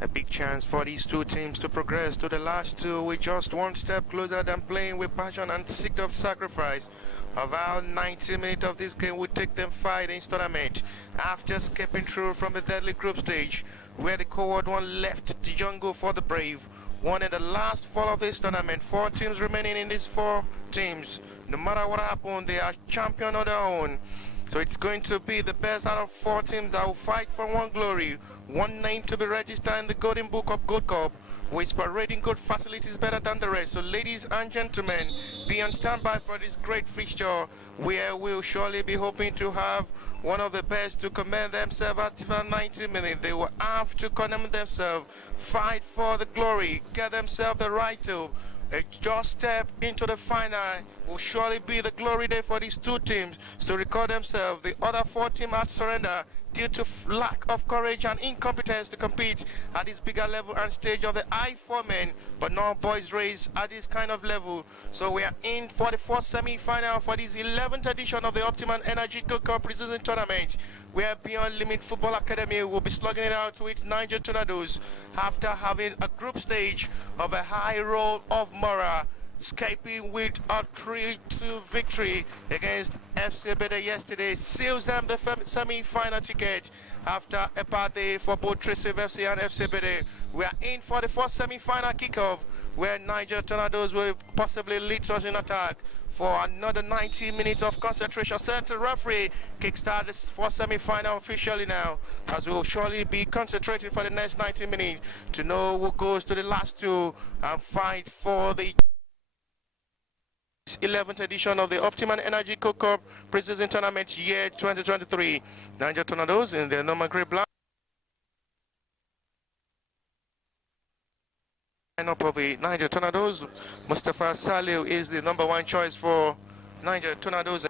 A big chance for these two teams to progress to the last two with just one step closer than playing with passion and sick of sacrifice. About 90 minutes of this game will take them fight in tournament after escaping through from the deadly group stage where the coward one left the jungle for the brave. One in the last fall of this tournament. 4 teams remaining in these 4 teams. No matter what happens, they are champion on their own. So it's going to be the best out of 4 teams that will fight for one glory, one name to be registered in the Golden Book of Gold Cup, with parading good facilities better than the rest. So ladies and gentlemen, be on standby for this great fixture where we'll surely be hoping to have one of the best to commend themselves after 90 minutes. They will have to condemn themselves, fight for the glory, get themselves the right to just step into the final. Will surely be the glory day for these 2 teams to record themselves. The other 4 teams had surrender due to lack of courage and incompetence to compete at this bigger level and stage of the I4 men, but now boys race at this kind of level. So we are in for the 4th semi-final for this 11th edition of the OPTIMA Energy Gold Cup preseason tournament, where Beyond Limit Football Academy will be slugging it out with Niger Tornadoes after having a group stage of a high roll of Mora, escaping with a 3-2 victory against FC Bede yesterday, seals them the semi-final ticket after a bad day for both Tracy FC and FC Bede. We are in for the 4th semi-final kickoff where Niger Tornadoes will possibly lead us in attack for another 90 minutes of concentration. Central referee kickstart this 4th semi-final officially now, as we will surely be concentrating for the next 90 minutes to know who goes to the last 2 and fight for the 11th edition of the OPTIMA Energy Gold Cup preseason tournament year 2023. Niger Tornadoes in their normal grey black lineup of the Niger Tornadoes. Mustafa Saliu is the number 1 choice for Niger Tornadoes.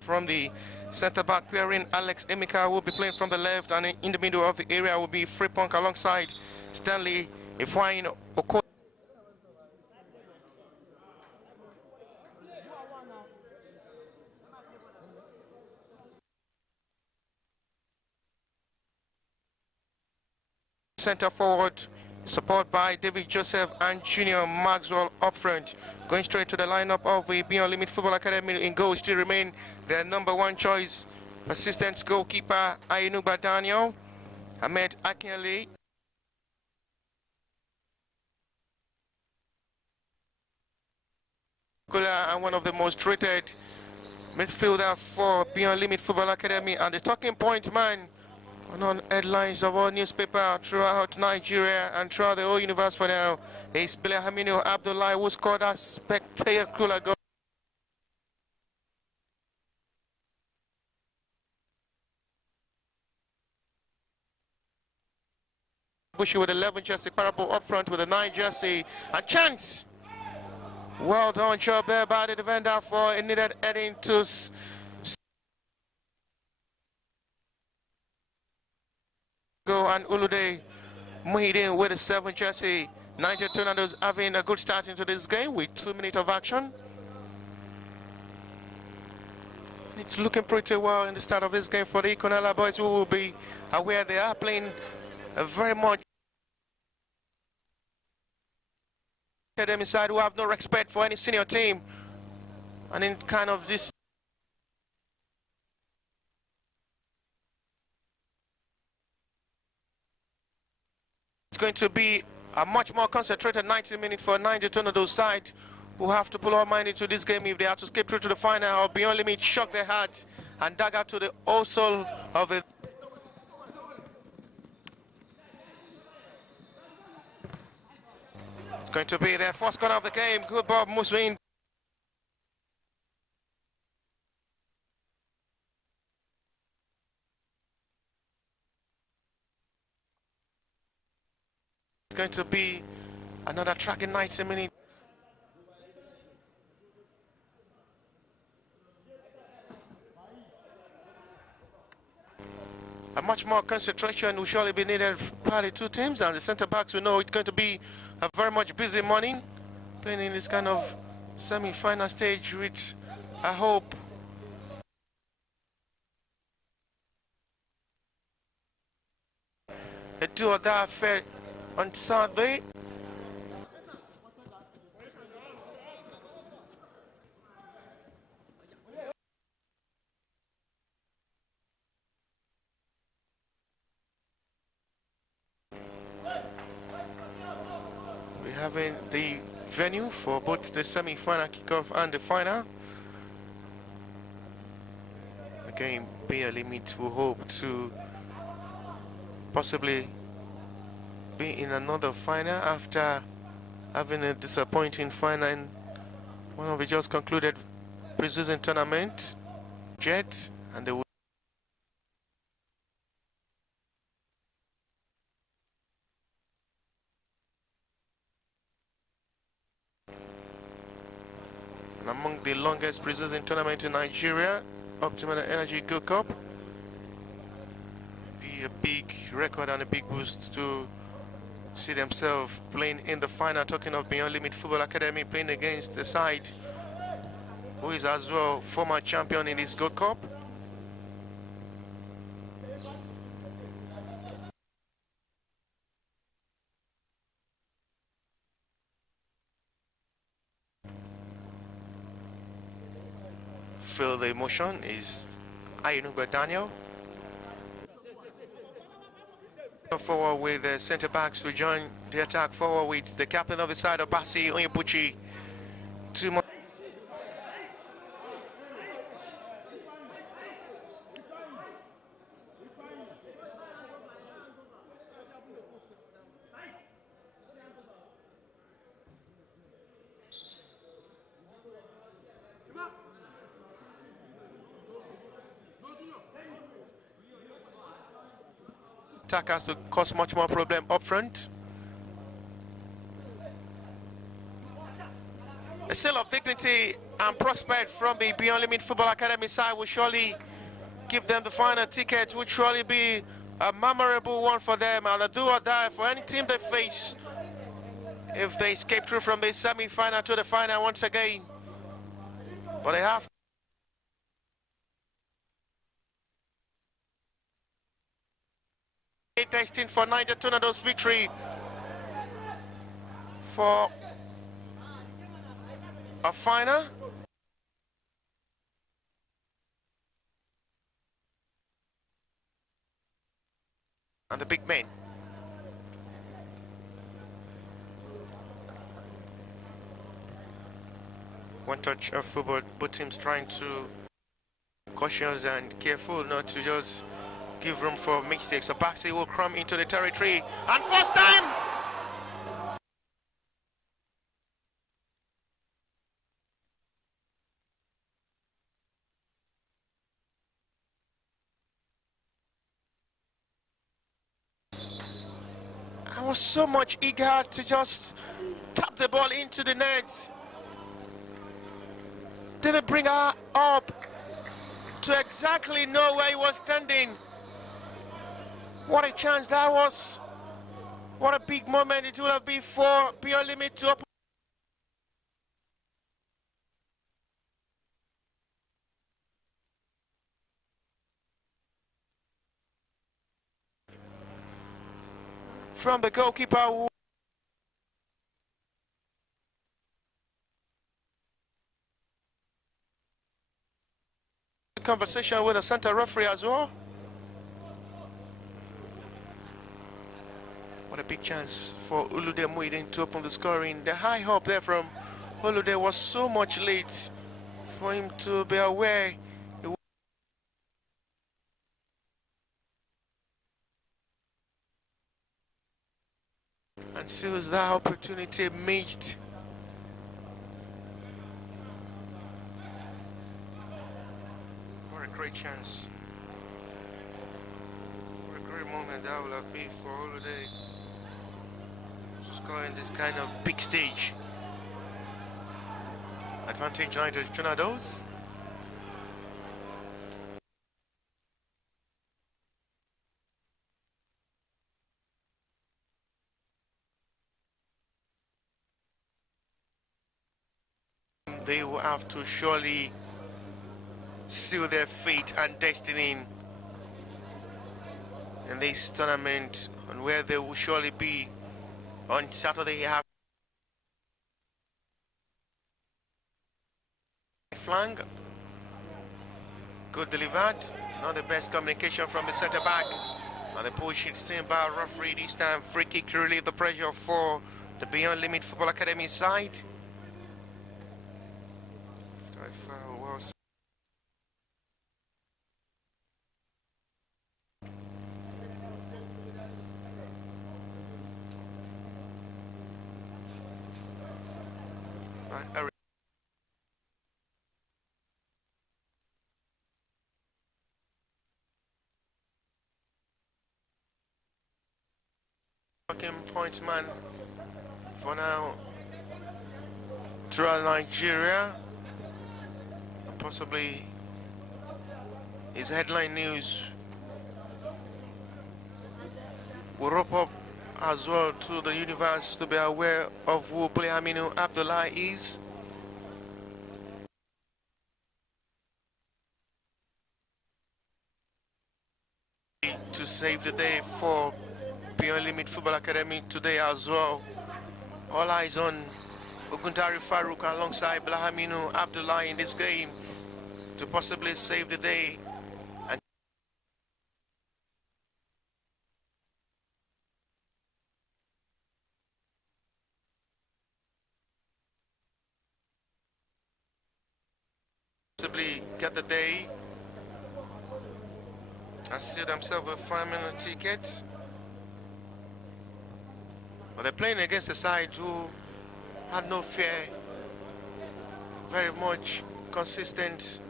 From the centre back pairing, Alex Emeka will be playing from the left, and in the middle of the area will be Fripunk alongside Stanley Ifeanyi Oko. Centre forward, support by David Joseph and Junior Maxwell up front. Going straight to the lineup of the Beyond Limit Football Academy. In goal still remain their number 1 choice, assistant goalkeeper Ainuba Daniel, Ahmed Akinle, and one of the most rated midfielder for Beyond Limit Football Academy, and the talking point man on headlines of all newspapers throughout Nigeria and throughout the whole universe for now is Haminu Abdullahi, who scored a spectacular goal. Bushy with 11 jersey, Parable up front with a 9 jersey, and chance. Well done, job there by the defender for a needed heading to go, and Ulude Muhyiddin with a 7 jersey. Niger Tornadoes having a good start into this game with 2 minutes of action. It's looking pretty well in the start of this game for the Ikonala boys, who will be aware they are playing a very much academy side who have no respect for any senior team, and in kind of this it's going to be a much more concentrated 90 minutes for Niger Tornadoes side, who have to pull our mind into this game if they have to skip through to the final or Beyond Limit shock their hearts and dagger to the whole soul of it. It's going to be their first corner of the game. Good ball, Muswin. It's going to be another tracking 90 minutes. A much more concentration will surely be needed by the 2 teams, and the centre backs, we know it's going to be a very much busy morning playing in this kind of semi-final stage, which I hope do or die affair on Saturday. We're having the venue for both the semi-final kickoff and the final. Again, Beer Limit will hope to possibly be in another final after having a disappointing final in one of the just concluded pre-season tournament, Jets, and they will among the longest pre-season tournament in Nigeria, OPTIMA Energy Go Cup. Be a big record and a big boost to see themselves playing in the final. Talking of Beyond Limit Football Academy, playing against the side who is as well former champion in this Gold Cup. Feel the emotion is Ayunuba Daniel. Forward with the centre backs to join the attack. Forward with the captain of the side, Obasi Onyebuchi. 2 more. Attack has to cause much more problem up front. A seal of dignity and prospect from the Beyond Limit Football Academy side will surely give them the final ticket, will surely be a memorable one for them, and a do or die for any team they face if they escape through from the semi-final to the final once again. But they have destined for Niger Tornadoes victory for a final. And the big men. One touch of football, both teams trying to cautious and careful not to just give room for mistakes. So Baxi will crumb into the territory, and first time! I was so much eager to just tap the ball into the net. Didn't bring her up to exactly know where he was standing. What a chance that was. What a big moment it would have been for Beyond Limit to open. From the goalkeeper. Conversation with the center referee as well. What a big chance for Ulude Muidin to open the scoring. The high hope there from Ulude was so much late for him to be aware. And sees that opportunity missed. What a great chance. What a great moment that will have been for Ulude to score in this kind of big stage. Advantage United Tornadoes. They will have to surely seal their fate and destiny in this tournament, and where they will surely be on Saturday. Have flank. Good delivered. Not the best communication from the centre back. And the push is seen by a referee this time. Free kick to relieve the pressure for the Beyond Limit Football Academy side. Points man for now throughout Nigeria, and possibly his headline news will wrap up as well to the universe to be aware of who Aminu Abdullah is. To save the day for Beyond Limit Football Academy today as well. All eyes on Oguntari Farouk alongside Blahaminu Abdullah in this game to possibly save the day and possibly get the day and seal themselves a 5-minute ticket. But they're playing against a side who have no fear, very much consistent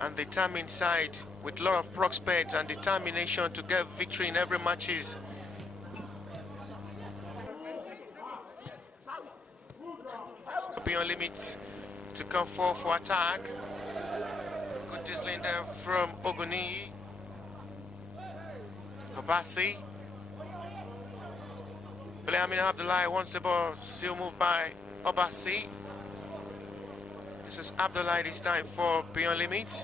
and determined side with a lot of prospects and determination to get victory in every matches. Beyond limits to come forward for attack. Good drizzling there from Oguni. Obasi. Blahaminu Abdullah wants the ball, still moved by Obasi. This is Abdullah this time for Beyond Limits.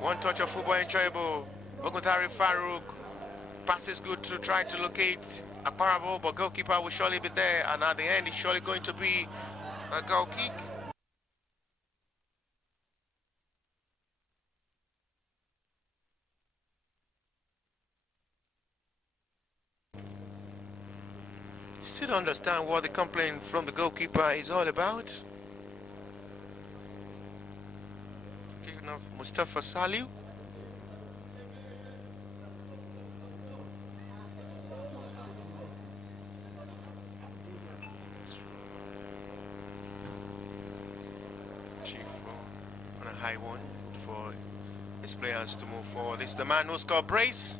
One touch of football enjoyable. Oguntari Farouk passes good to try to locate a parable, but goalkeeper will surely be there, and at the end it's surely going to be a goal kick. Still don't understand what the complaint from the goalkeeper is all about. Kicking off Mustafa Saliu. Chief on a high one for his players to move forward. This is the man who scored brace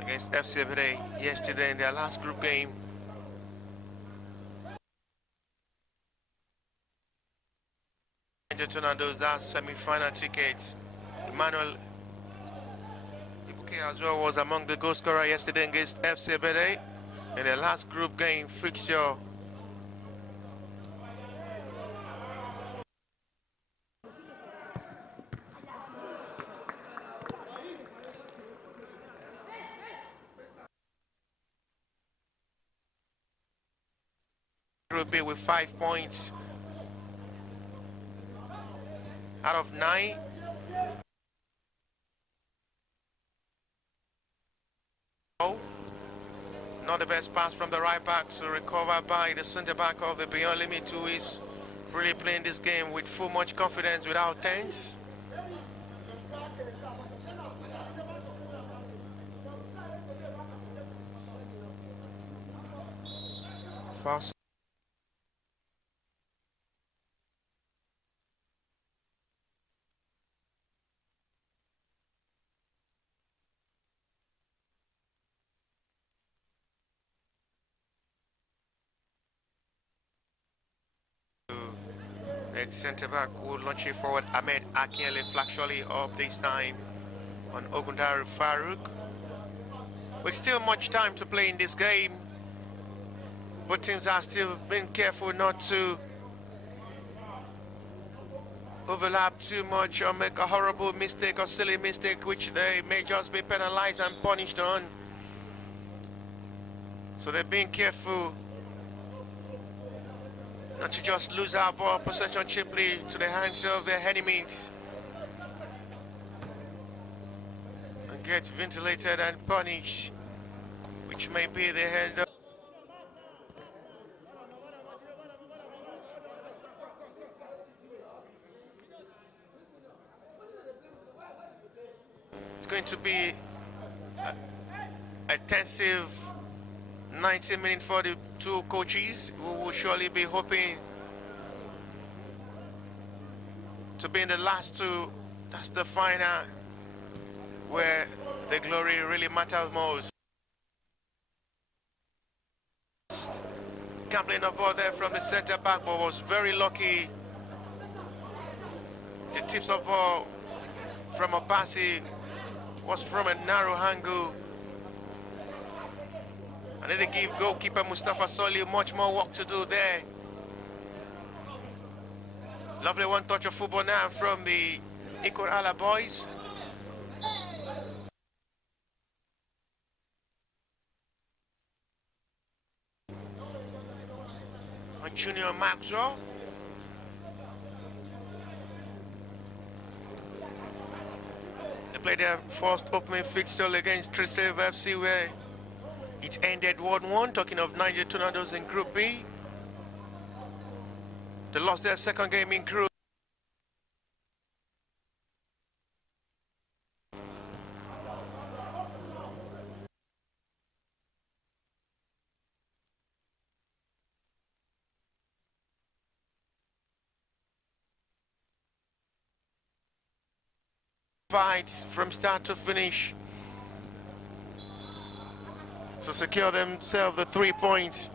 against FC Ebere yesterday in their last group game. Tornadoes, that semi-final tickets. Emmanuel Ibuke as well was among the goal scorer yesterday against FC Ebere in their last group game fixture. Group B with 5 points out of 9. Oh, not the best pass from the right back to recover by the centre back of the Beyond Limit, who is really playing this game with full much confidence without tense. Fast. Centre back will launch it forward. Ahmed Akinyele flaxually up this time on Ogundari Farouk. With still much time to play in this game, both teams are still being careful not to overlap too much or make a horrible mistake or silly mistake which they may just be penalized and punished on. So they're being careful not to just lose our ball possession cheaply to the hands of their enemies and get ventilated and punished, which may be the end of. It's going to be a intensive 90 minutes for the two coaches, who will surely be hoping to be in the last two. That's the final where the glory really matters most. Gambling a ball there from the center back, but was very lucky. The tips of ball from Abasi was from a narrow angle. And they give goalkeeper Mustafa Soli much more work to do there. Lovely one touch of football now from the Ikor Ala boys. And Junior Maxwell. They played their first opening fixture against Trisave FC, where it ended 1-1, talking of Niger Tornadoes in Group B. They lost their second game in Group. Fights from start to finish to secure themselves the 3 points.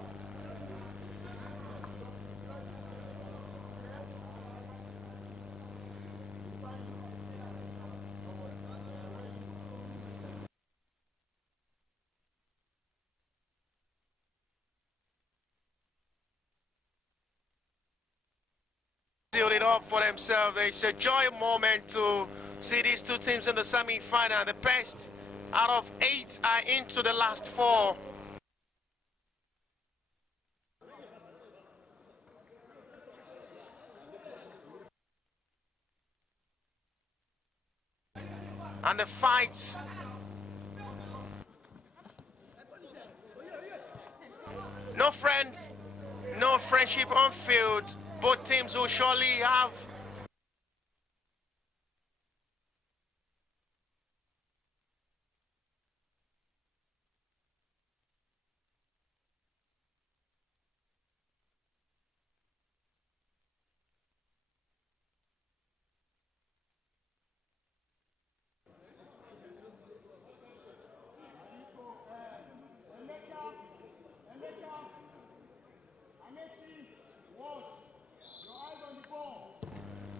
Sealed it up for themselves. It's a joy moment to see these two teams in the semi-final. The best out of 8 are into the last 4. And the fights no friends, no friendship on field. Both teams will surely have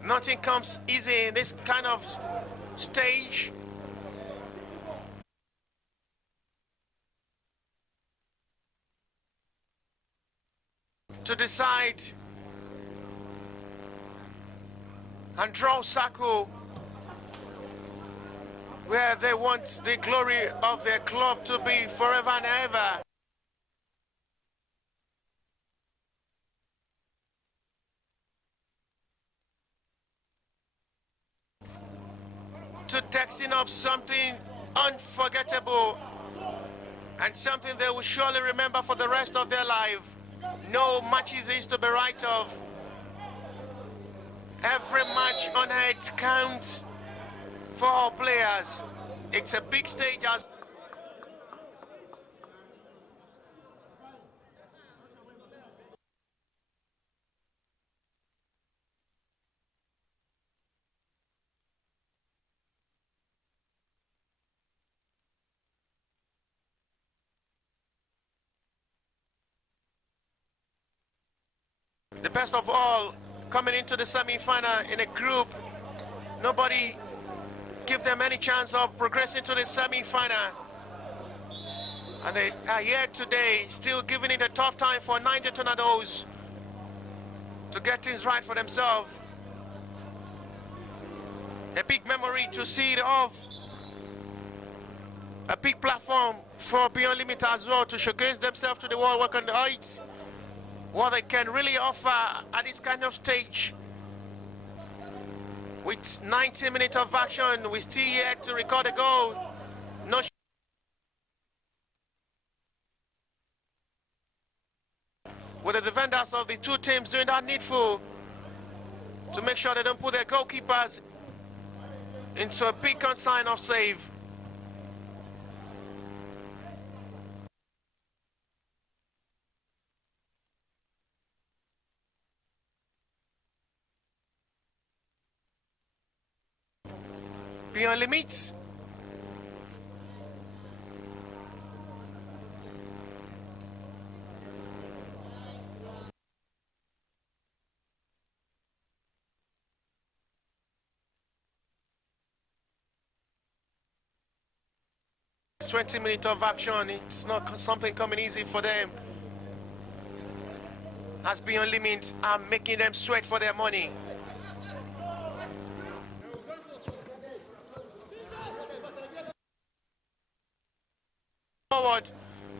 nothing comes easy in this kind of stage. To decide and draw circle where they want the glory of their club to be forever and ever. To texting up something unforgettable and something they will surely remember for the rest of their life. No matches is to be right of. Every match on it counts for our players. It's a big stage. The best of all coming into the semi-final in a group. Nobody give them any chance of progressing to the semi-final. And they are here today still giving it a tough time for Niger Tornadoes to get things right for themselves. a big memory to see it off. A big platform for Beyond Limit as well to showcase themselves to the world, work on the heights, what they can really offer at this kind of stage. With 90 minutes of action, we still yet to record a goal. No with the defenders of the two teams doing that needful to make sure they don't put their goalkeepers into a big consign of save. Beyond limits. "20 minutes of action, it's not something coming easy for them. As Beyond Limits are making them sweat for their money. Forward,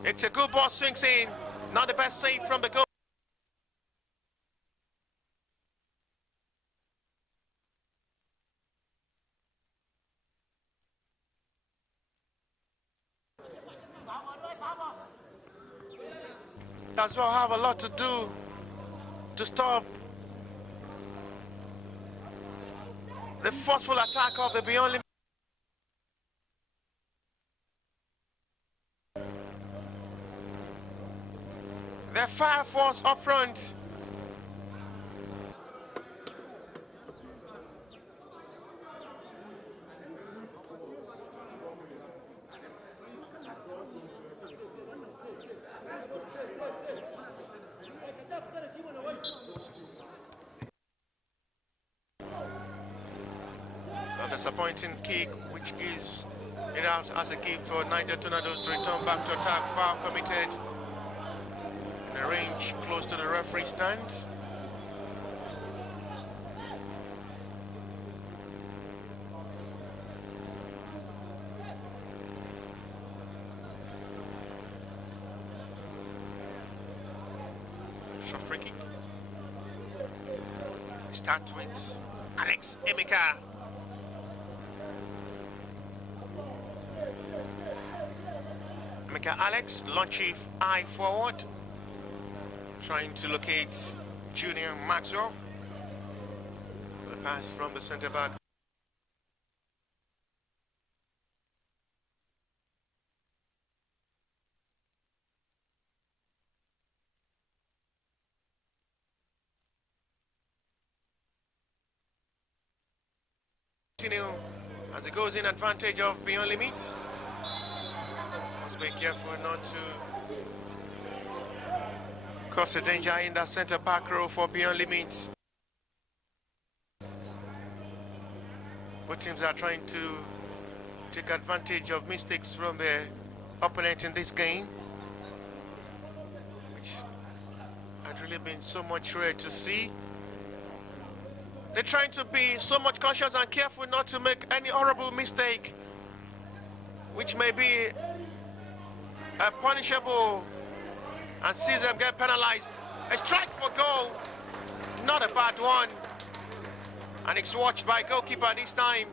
it's a good ball, swings in, not the best save from the goal. As well have a lot to do to stop the forceful attack of the Beyond Limits. Their fire force up front. A disappointing kick which gives it out as a gift for Niger Tornadoes to return back to attack. Foul committed. In a range close to the referee stands. Short free kick. Start with Alex Emeka. Emeka Alex, launchy eye forward. Trying to locate Junior Maxwell. The pass from the centre back. Continue as it goes in advantage of Beyond Limits. Must be careful not to cause a danger in that centre back row for Beyond Limits. Both teams are trying to take advantage of mistakes from their opponent in this game, which had really been so much rare to see. They're trying to be so much cautious and careful not to make any horrible mistake, which may be a punishable and see them get penalized. A strike for goal, not a bad one. And it's watched by goalkeeper this time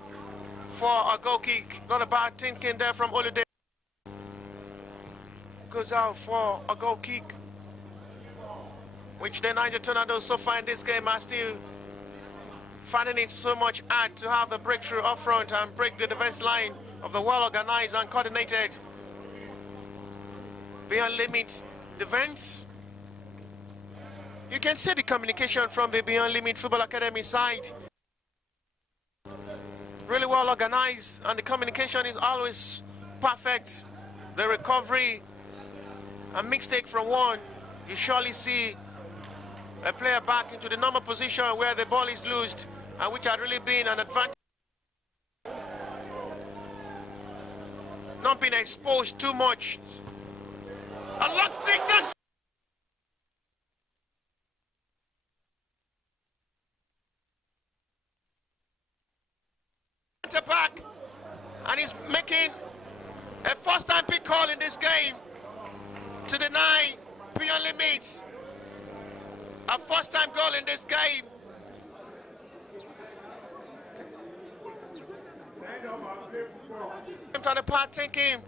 for a goal kick. Not a bad thinking there from Olude. Goes out for a goal kick, which the Niger Tornadoes so far in this game are still finding it so much hard to have the breakthrough up front and break the defense line of the well-organized and coordinated Beyond Limit defense. You can see the communication from the Beyond Limit Football Academy side. Really well organized, and the communication is always perfect. The recovery, a mistake from one, you surely see a player back into the normal position where the ball is loosed, and which had really been an advantage. Not being exposed too much. A long distance. back, and he's making a first-time pick call in this game to deny beyond limits. A first-time goal in this game. From the part thinking.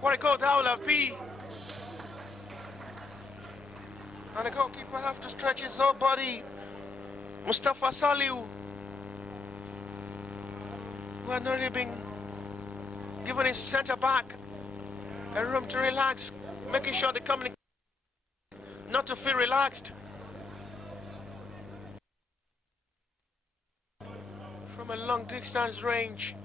What a goal that will have been. And the goalkeeper have to stretch his whole body. Mustafa Saliu, who had not really been given his centre back a room to relax, making sure the coming not to feel relaxed. From a long distance range.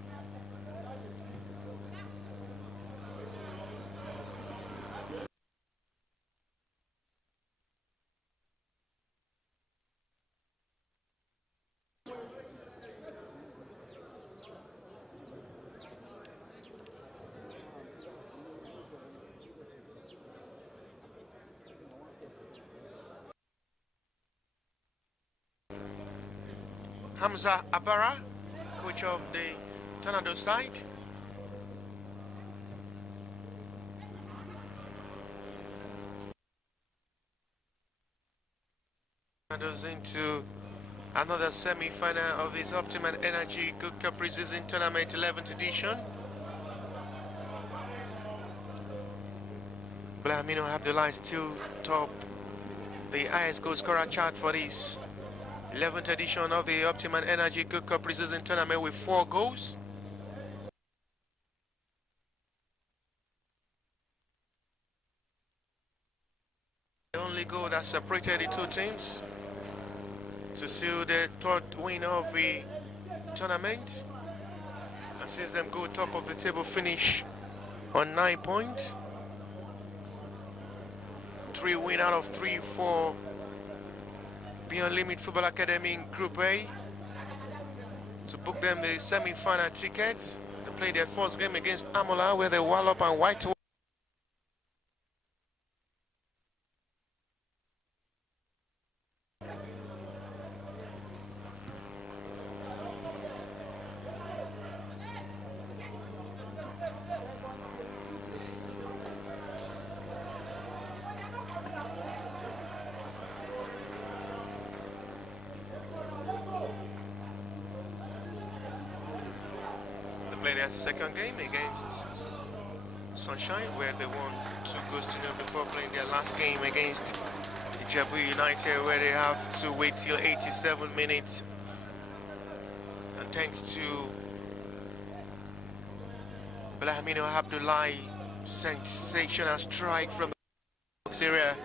Hamza Abara, coach of the Tornado side. Tornadoes into another semi-final of this OPTIMA Energy Good Cup Preseason Tournament 11th edition. Blamino Abdullah still top the highest goal scorer chart for this 11th edition of the OPTIMA Energy Good Cup Preseason Tournament with 4 goals. The only goal that separated the two teams to seal the 3rd win of the tournament, and sees them go top of the table, finish on 9 points. 3 win out of 3 for Beyond Limit Football Academy in Group A to book them the semi-final tickets. They played their first game against Amola, where they wallop and white. Played their second game against Sunshine, where they won 2 goals to 0 before playing their last game against Ijebu United, where they have to wait till 87 minutes. And thanks to Blamino Abdullah, sensational strike from the box area.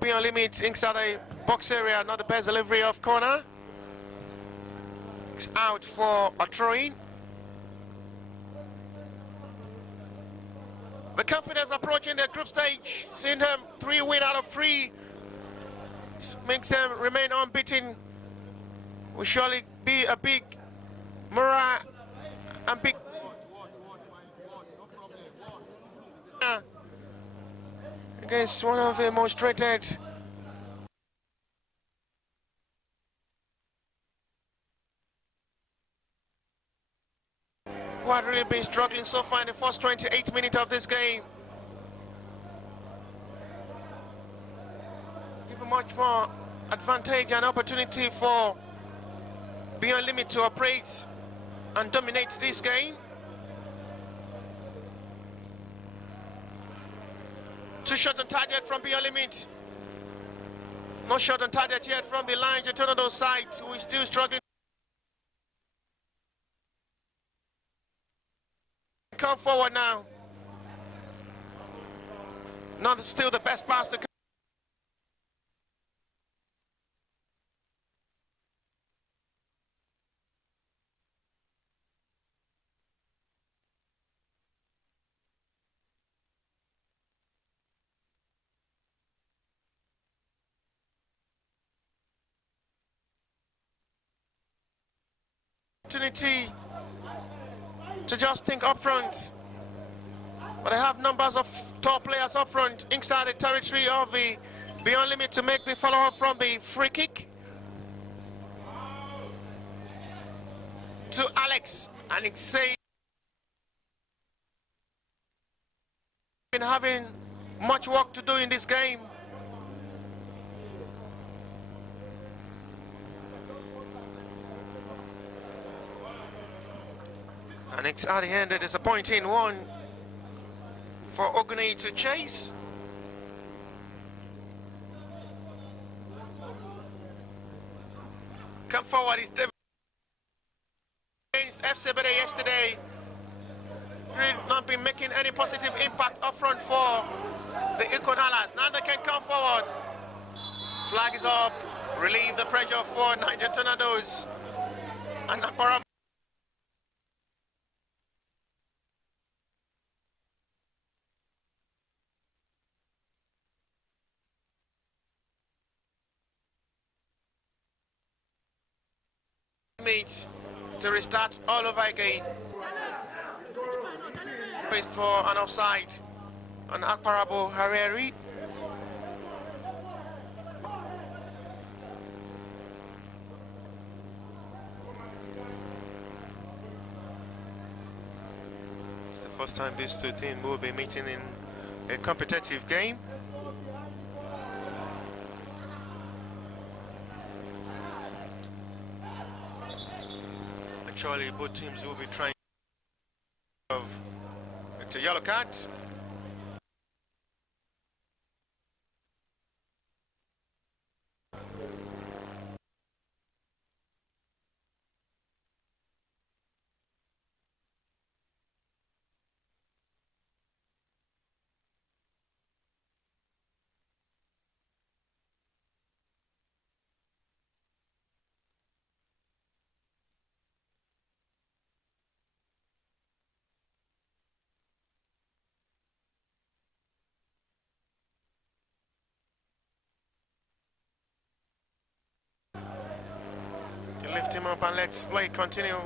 Beyond limits inside the box area, not the best delivery of corner. It's out for a throw-in. The confidence approaching the group stage, seeing them 3 win out of 3, makes them remain unbeaten. Will surely be a big morale and big against one of the most rated who had really been struggling so far in the first 28 minutes of this game. Give a much more advantage and opportunity for Beyond Limit to operate and dominate this game. 2 shots on target from Beyond Limit. No shot on target yet from the Niger Tornadoes side, who is still struggling. Come forward now. Not still the best pass to come. Opportunity to just think up front. But I have numbers of top players up front inside the territory of the Beyond Limit to make the follow-up from the free kick to Alex. And it's saying been having much work to do in this game. And it's at the end a disappointing one for Oguni to chase. Come forward, it's David against FC Bede yesterday. Really not been making any positive impact up front for the Ikonalas. Now they can come forward. Flag is up, relieve the pressure for Niger Tornadoes. And Akbara to restart all over again. Praised for an offside on Akparabo Hariri. It's the first time these two teams will be meeting in a competitive game. Actually, both teams will be trying of it's a yellow card. Lift him up and let's play continue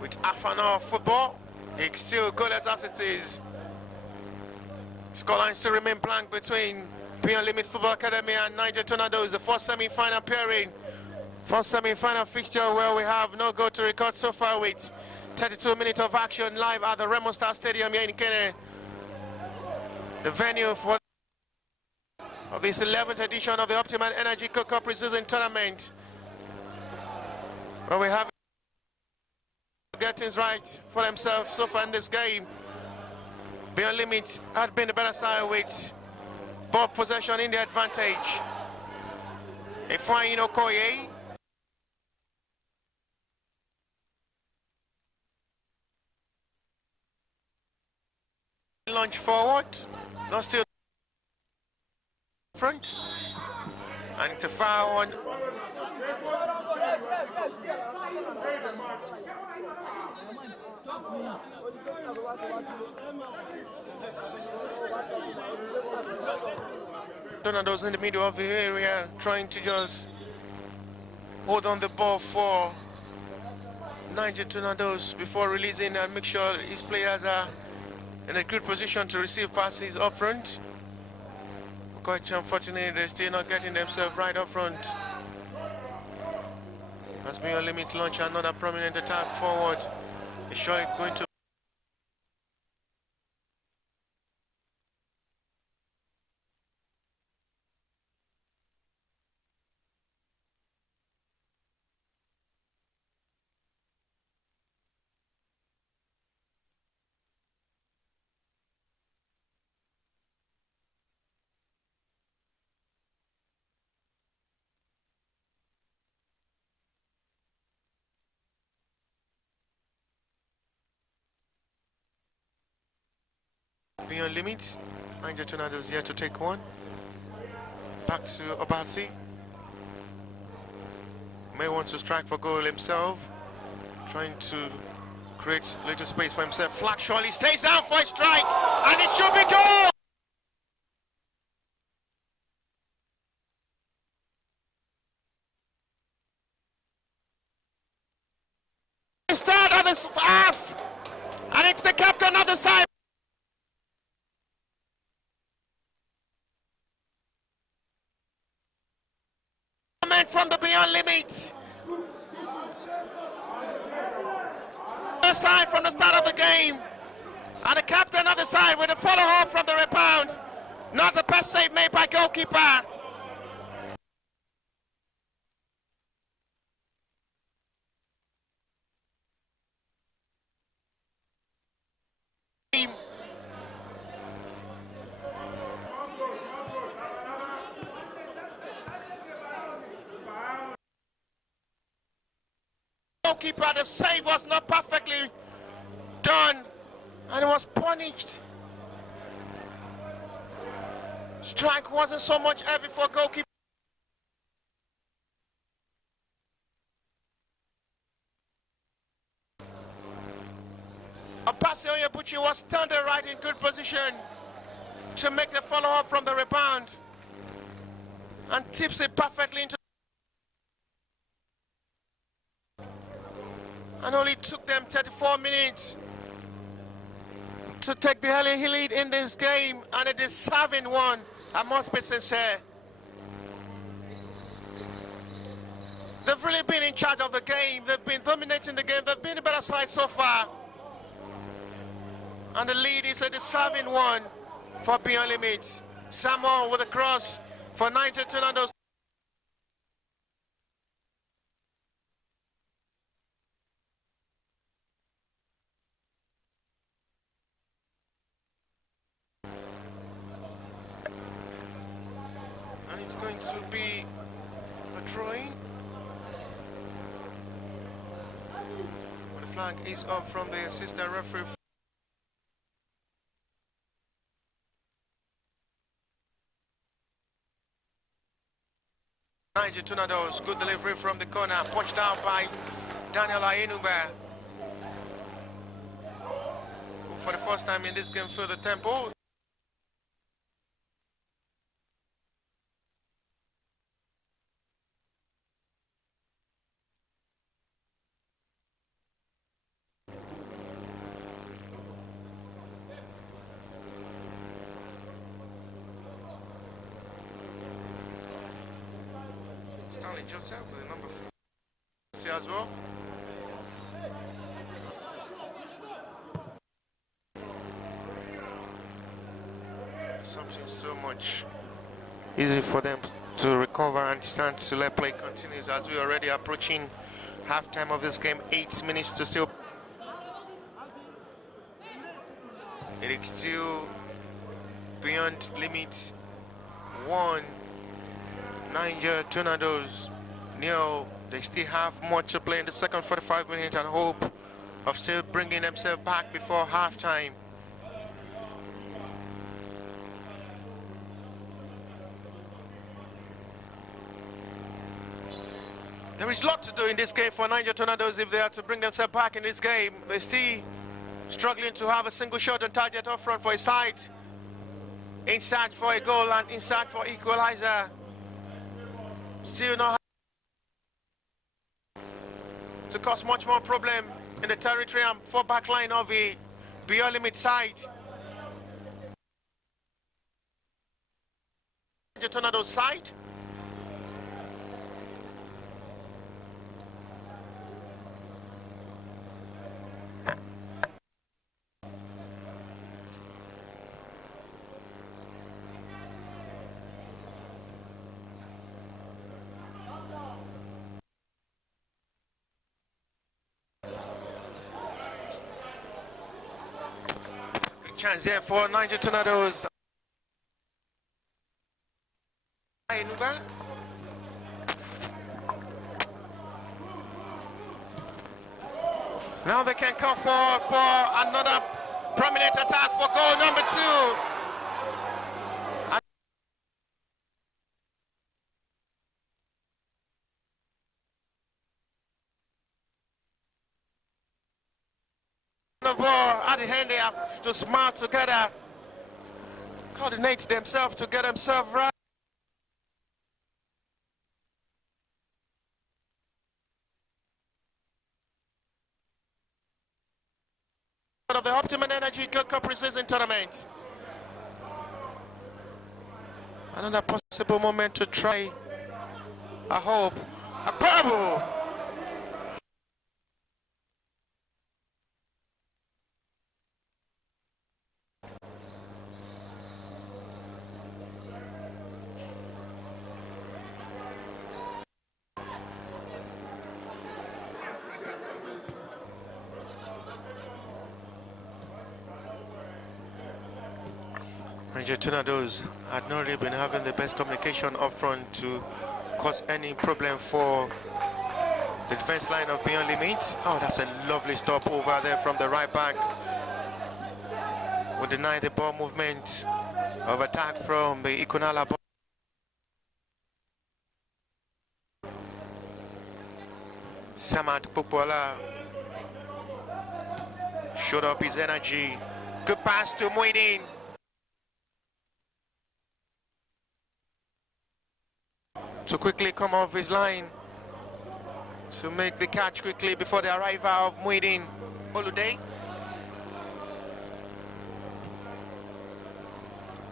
with half an hour of football. It's still goalless as it is. Scoreline still remain blank between Beyond Limit Football Academy and Niger Tornadoes. The first semi-final pairing, first semi-final fixture where we have no goal to record so far with 32 minutes of action live at the Remo Star Stadium here in Kenya. The venue for this 11th edition of the OPTIMA Energy Cup Pre-Season Tournament. Well, we have get things right for themselves so far in this game. Beyond Limit had been the better side with ball possession in the advantage. Ifeanyi Okoye. Launch forward, not still front, and it's a foul on. Tornadoes in the middle of the area trying to just hold on the ball for Niger Tornadoes before releasing and make sure his players are in a good position to receive passes up front. Quite unfortunately, they're still not getting themselves right up front. As Beyond Limit launch another prominent attack forward. It's surely going to beyond limits. Niger Tornadoes here to take one. Back to Obasi. May wants to strike for goal himself. Trying to create little space for himself. Flag surely stays down for a strike. And it should be goal! Start on the half. And it's the captain on the side. From the beyond limits. First time from the start of the game. And the captain on the side with a follow-up from the rebound. Not the best save made by goalkeeper. Goalkeeper, the save was not perfectly done and it was punished. Strike wasn't so much heavy for goalkeeper. Obasi Onyebuchi was standing right in good position to make the follow-up from the rebound and tips it perfectly into. And only took them 34 minutes to take the early lead in this game, and a deserving one, I must be sincere. They've really been in charge of the game, they've been dominating the game, they've been the better side so far. And the lead is a deserving one for Beyond Limits. Samuel with a cross for Niger Tornadoes. And it's going to be a throwing. The flag is up from the assistant referee. Niger Tornadoes, good delivery from the corner, pushed out by Daniel Ayenuba. For the first time in this game, feel the tempo. Stanley Joseph with the number 4 as well. Something so much easy for them to recover and stand to let play continues as we're already approaching halftime of this game. 8 minutes to still. It is still Beyond Limits 1. Niger Tornadoes nil. They still have more to play in the second 45 minutes and hope of still bringing themselves back before halftime. There is a lot to do in this game for Niger Tornadoes if they are to bring themselves back in this game. They're still struggling to have a single shot on target up front for a side. In search for a goal and in search for equalizer. Still not to cause much more problem in the territory and for back line of the Beyond Limit side. The Tornado side. Chance there for Niger Tornadoes. Now they can come forward for another Prominent attack for goal number 2. The ball at the hand, they have to smart together, coordinate themselves to get themselves right. Of the OPTIMA Energy Cup preseason tournament. Another possible moment to try, I hope, a bubble. Niger Tornadoes had not really been having the best communication up front to cause any problem for the defense line of Beyond Limits. Oh, that's a lovely stop over there from the right back. Will deny the ball movement of attack from the Ikonala ball. Samad Pupola showed up his energy. Good pass to Muidin. To quickly come off his line to make the catch quickly before the arrival of Muidin Olude.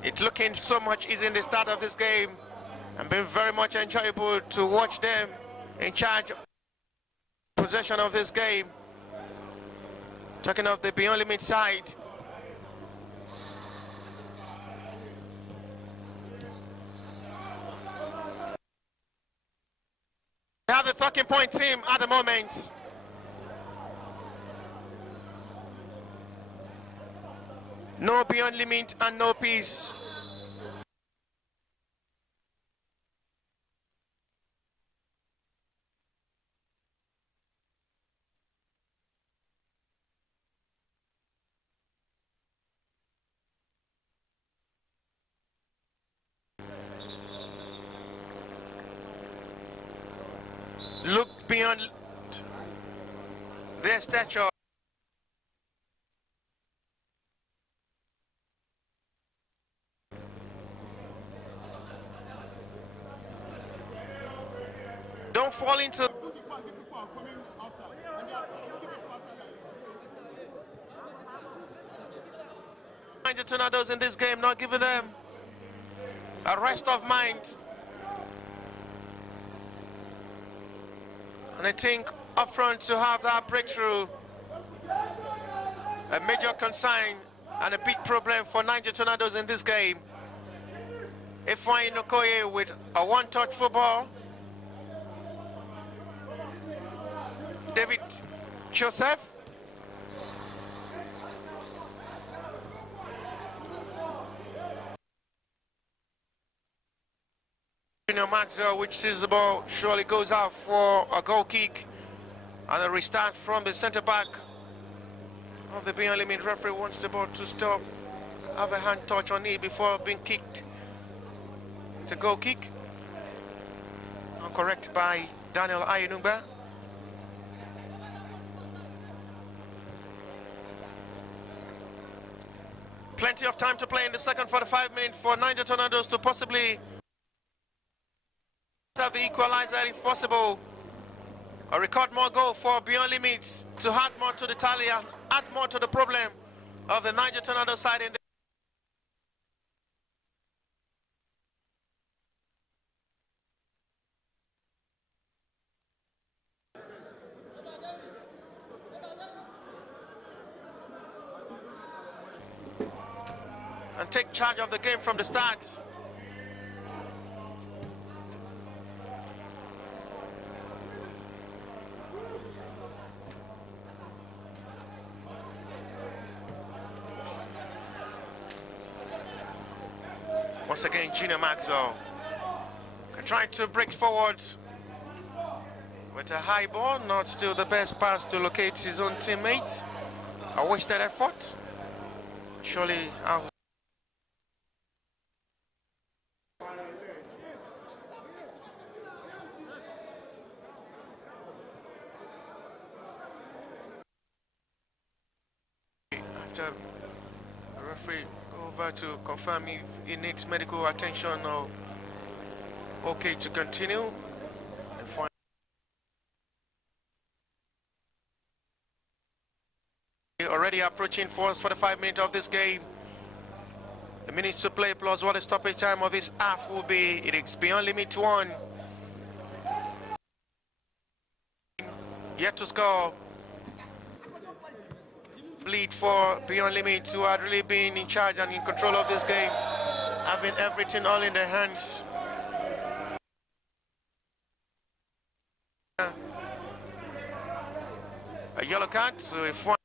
It's looking so much easy in the start of this game and been very much enjoyable to watch them in charge of possession of this game. Talking of the Beyond Limit side. They have the talking point team at the moment. No Beyond Limit and no peace. Look beyond their stature. Don't fall into Niger Tornadoes in this game, not giving them a rest of mind. And I think up front to have that breakthrough, a major concern and a big problem for Niger Tornadoes in this game. Ifeanyi Okoye with a one-touch football. David Joseph. Maxwell, which sees the ball, surely goes out for a goal kick and a restart from the centre back of the Beyond Limit. Referee wants the ball to stop, have a hand touch on it before being kicked. It's a goal kick. Correct by Daniel Ayenungba. Plenty of time to play in the second 45 minutes for Niger Tornadoes to possibly have the equalizer if possible, or record more goal for Beyond Limits to add more to the tally and add more to the problem of the Niger Tornado side in the and take charge of the game from the start. Once again, Junior Maxwell trying to break forward with a high ball, not still the best pass to locate his own teammates. A wasted effort. Surely, after the referee over to confirm if he needs medical attention or okay to continue. And already approaching for 45 minutes of this game. The minutes to play plus what the stoppage time of this half will be. It is beyond limit 1. Yet to score. Bleed for beyond limit, who had really been in charge and in control of this game, having everything all in their hands. A yellow card, so if one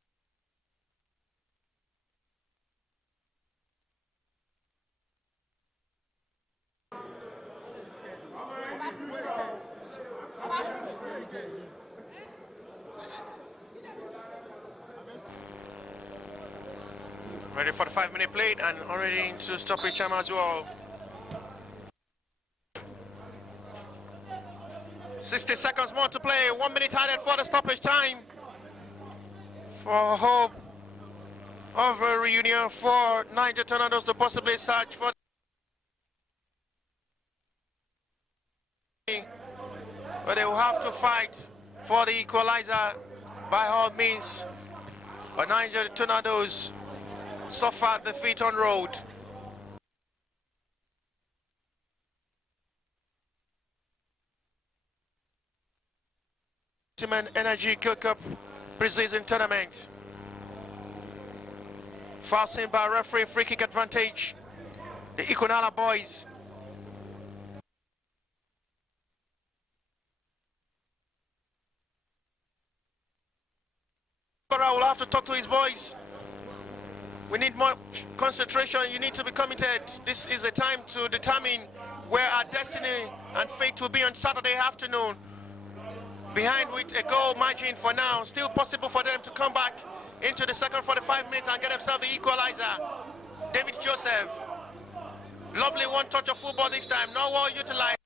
ready for the 5-minute play and already into stoppage time as well. 60 seconds more to play. 1 minute added for the stoppage time. For hope of a reunion for Niger Tornadoes to possibly search for. But they will have to fight for the equalizer by all means. But Niger Tornadoes suffered defeat on road. OPTIMA Energy Cup preseason tournament. Fouling by referee, free kick advantage. The Ikonala boys. Will have to talk to his boys. We need more concentration. You need to be committed. This is a time to determine where our destiny and fate will be on Saturday afternoon. Behind with a goal margin for now, still possible for them to come back into the second 45 minutes and get themselves the equalizer. David Joseph, lovely one touch of football this time, not well utilized.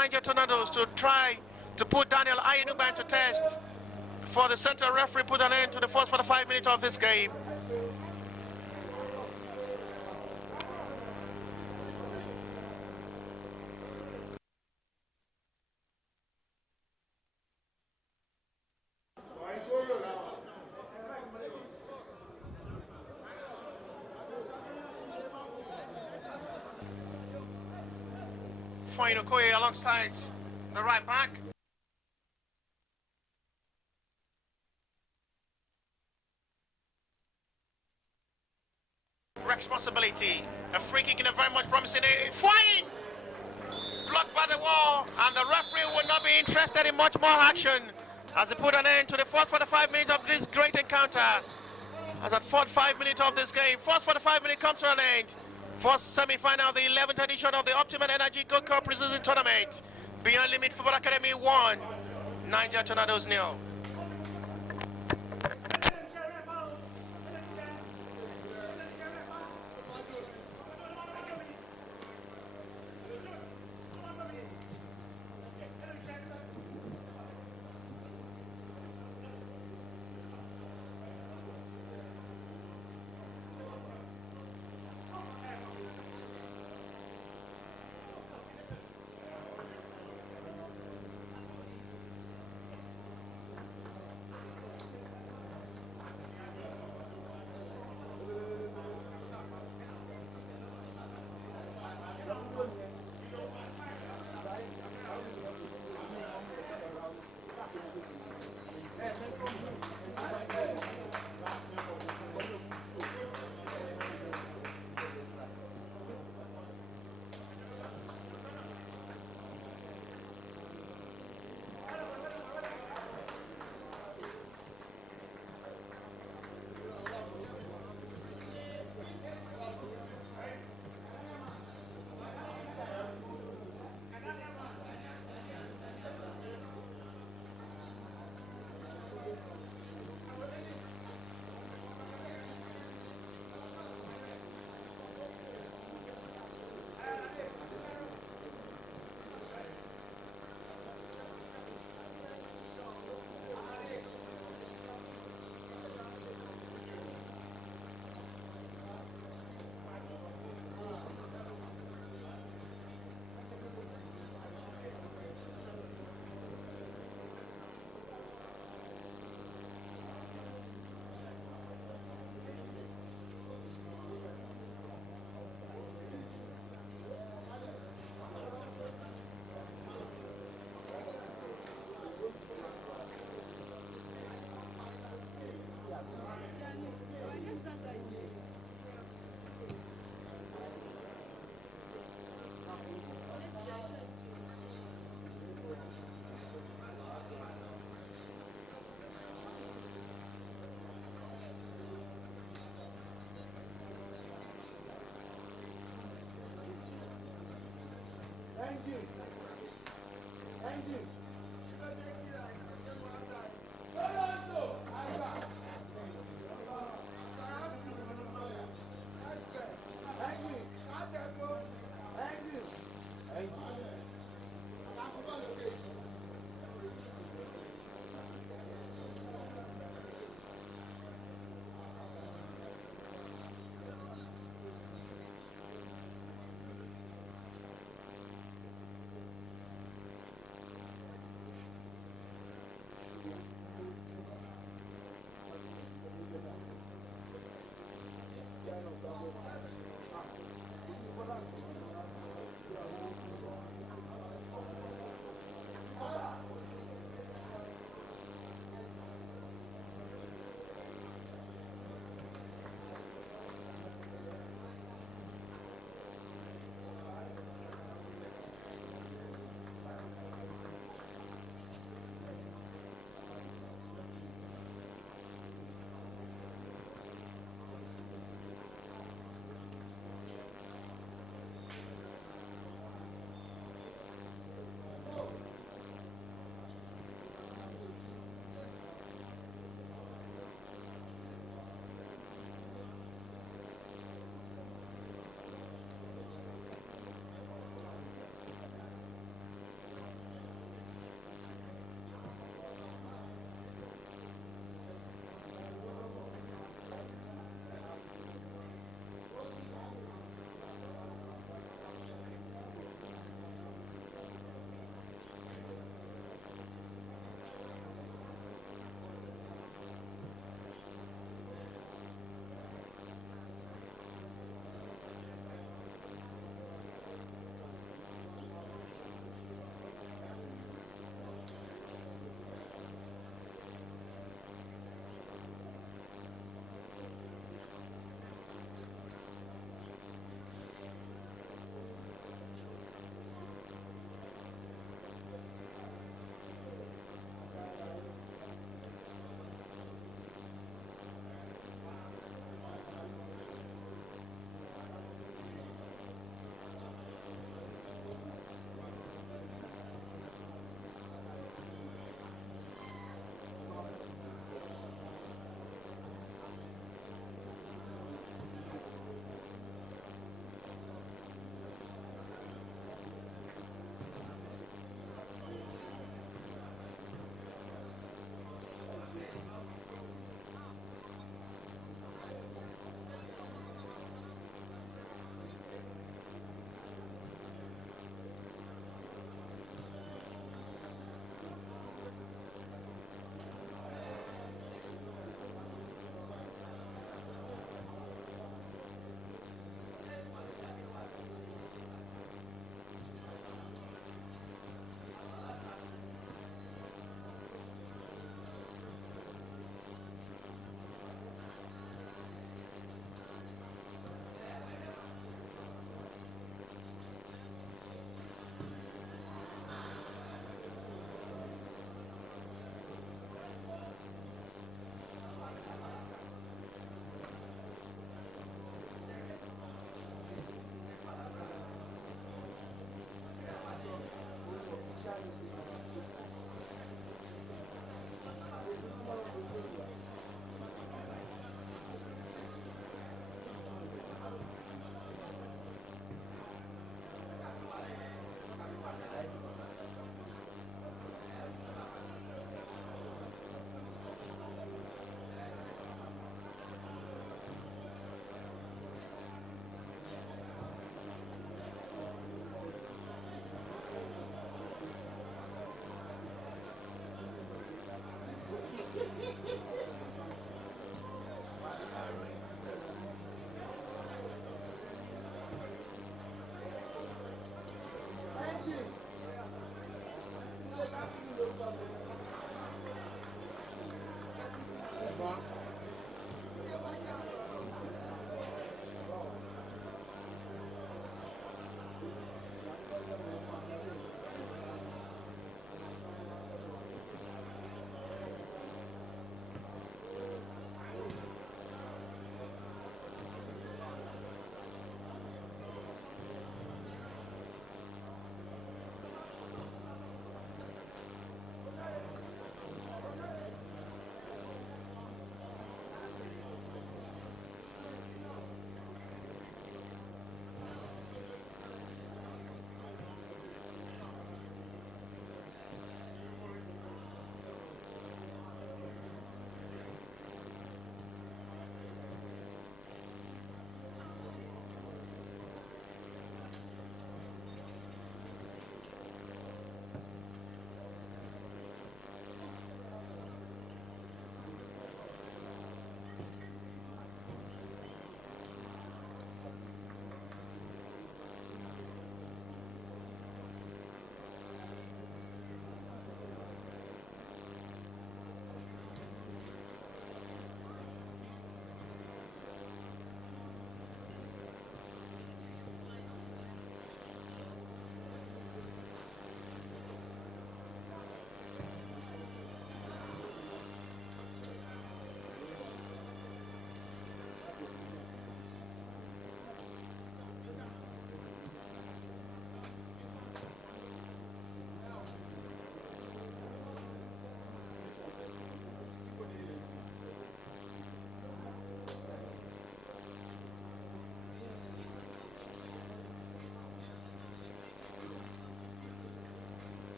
Niger Tornadoes to try to put Daniel Ayenuban to test for the central referee put an end to the first 45 minutes of this game. Fine Okoye alongside the right back. Responsibility. A free kick in a very much promising area. Flying! Blocked by the wall, and the referee would not be interested in much more action as he put an end to the first 45 minutes of this great encounter. As at 45 minutes of this game, first 45 minutes comes to an end. First semi-final, the 11th edition of the OPTIMA Energy Cup preseason tournament. Beyond Limit Football Academy 1, Niger Tornadoes 0.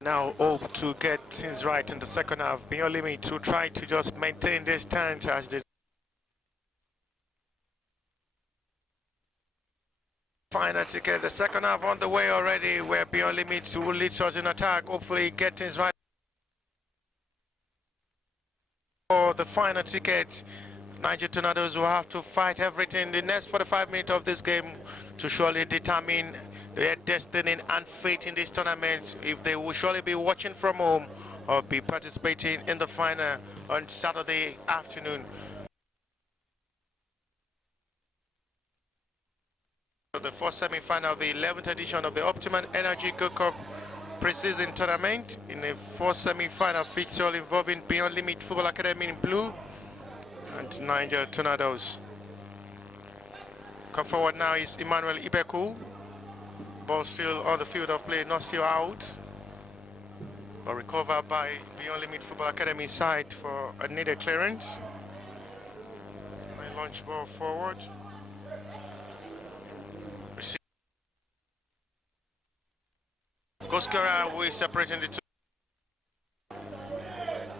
Now hope to get things right in the second half. Beyond limit to try to just maintain this stance as the final ticket. The second half on the way already, where Beyond limit will lead us in attack. Hopefully get things right for the final ticket. Niger Tornadoes will have to fight everything the next 45 minutes of this game to surely determine their destiny and fate in this tournament, if they will surely be watching from home or be participating in the final on Saturday afternoon. The first semi-final of the 11th edition of the OPTIMA Energy Go Cup pre-season tournament, in a first semi-final fixture involving Beyond Limit Football Academy in blue and Niger Tornadoes. Come forward now is Emmanuel Ibeku. Ball still on the field of play, not still out, but recovered by Beyond Limit Football Academy side for a needed clearance. My launch ball forward. Goskara will separating the two.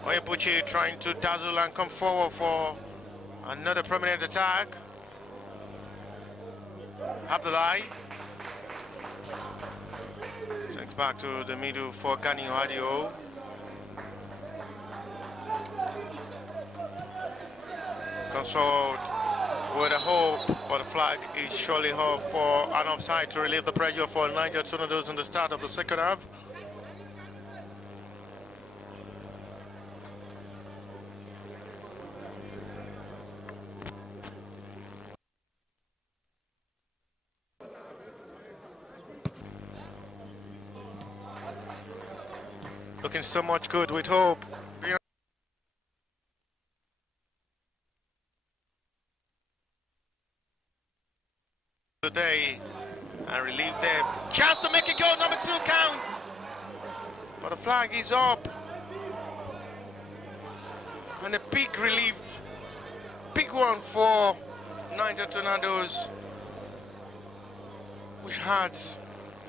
Oyebuchi trying to dazzle and come forward for another prominent attack. Abdullahi takes back to the middle for Gani Adio. Comes forward with a hope, but the flag is surely up for an offside to relieve the pressure for Niger Tornadoes in the start of the second half. Looking so much good with hope. Today and relieve them. Chance to make it go, number 2 counts. But the flag is up. And a big relief. Big one for Niger Tornadoes, which had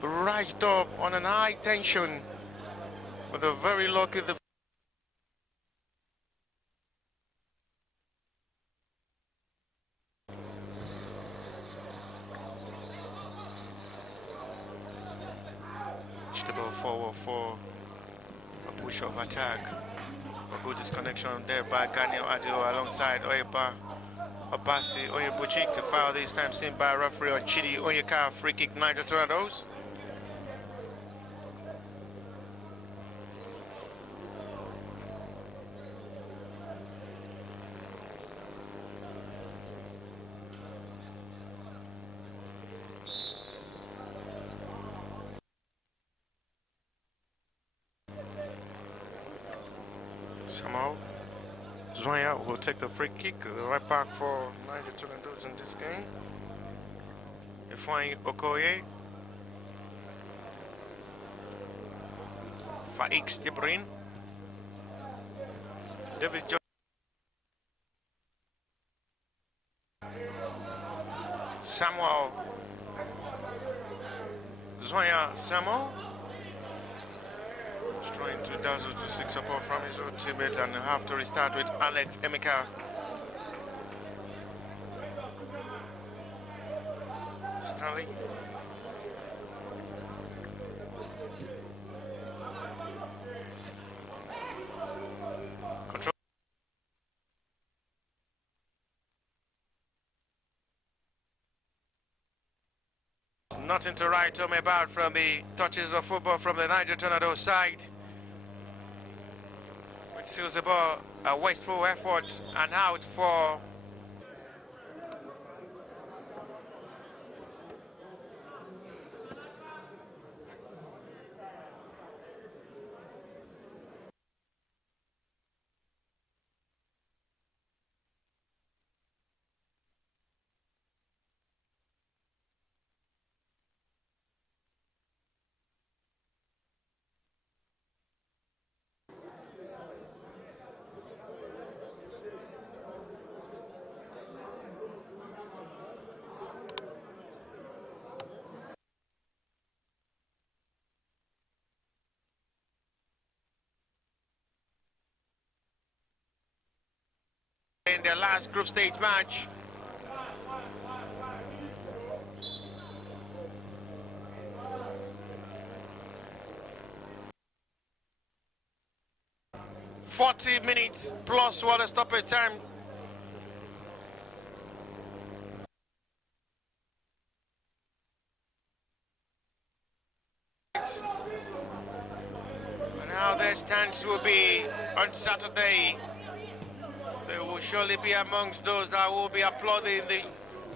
rised up on an high tension. But they're very lucky. The ball forward for a push of attack. A good disconnection there by Ganio Adio alongside Oyeba Abasi Oyebuchik to foul this time seen by referee on Chidi Onyeka. Free kick, Niger Tornadoes. Somehow, Zoya will take the free kick, right back for Niger Tornadoes in this game. Ifeanyi Okoye, Faix Debrin, David John, Samuel, Zoya Samuel. Trying to dazzle to 6 support from his own teammate and have to restart with Alex Emeka. Stanley. Control. Nothing to write home about from the touches of football from the Niger Tornado side. Seals the ball, a wasteful effort and out for in their last group stage match. "40 minutes plus water stoppage time." And how their stance will be on Saturday. They will surely be amongst those that will be applauding the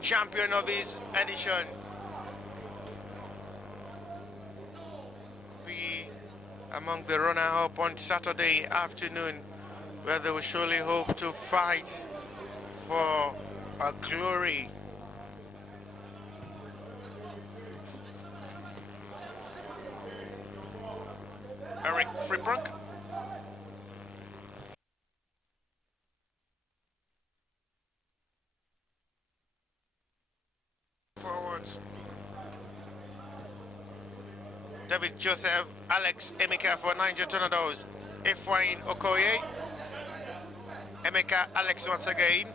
champion of this edition. Be among the runner-up on Saturday afternoon, where they will surely hope to fight for a glory. Eric Fribrunk. Forwards. David Joseph, Alex Emeka for Niger Tornadoes. Efrain Okoye. Emeka Alex once again.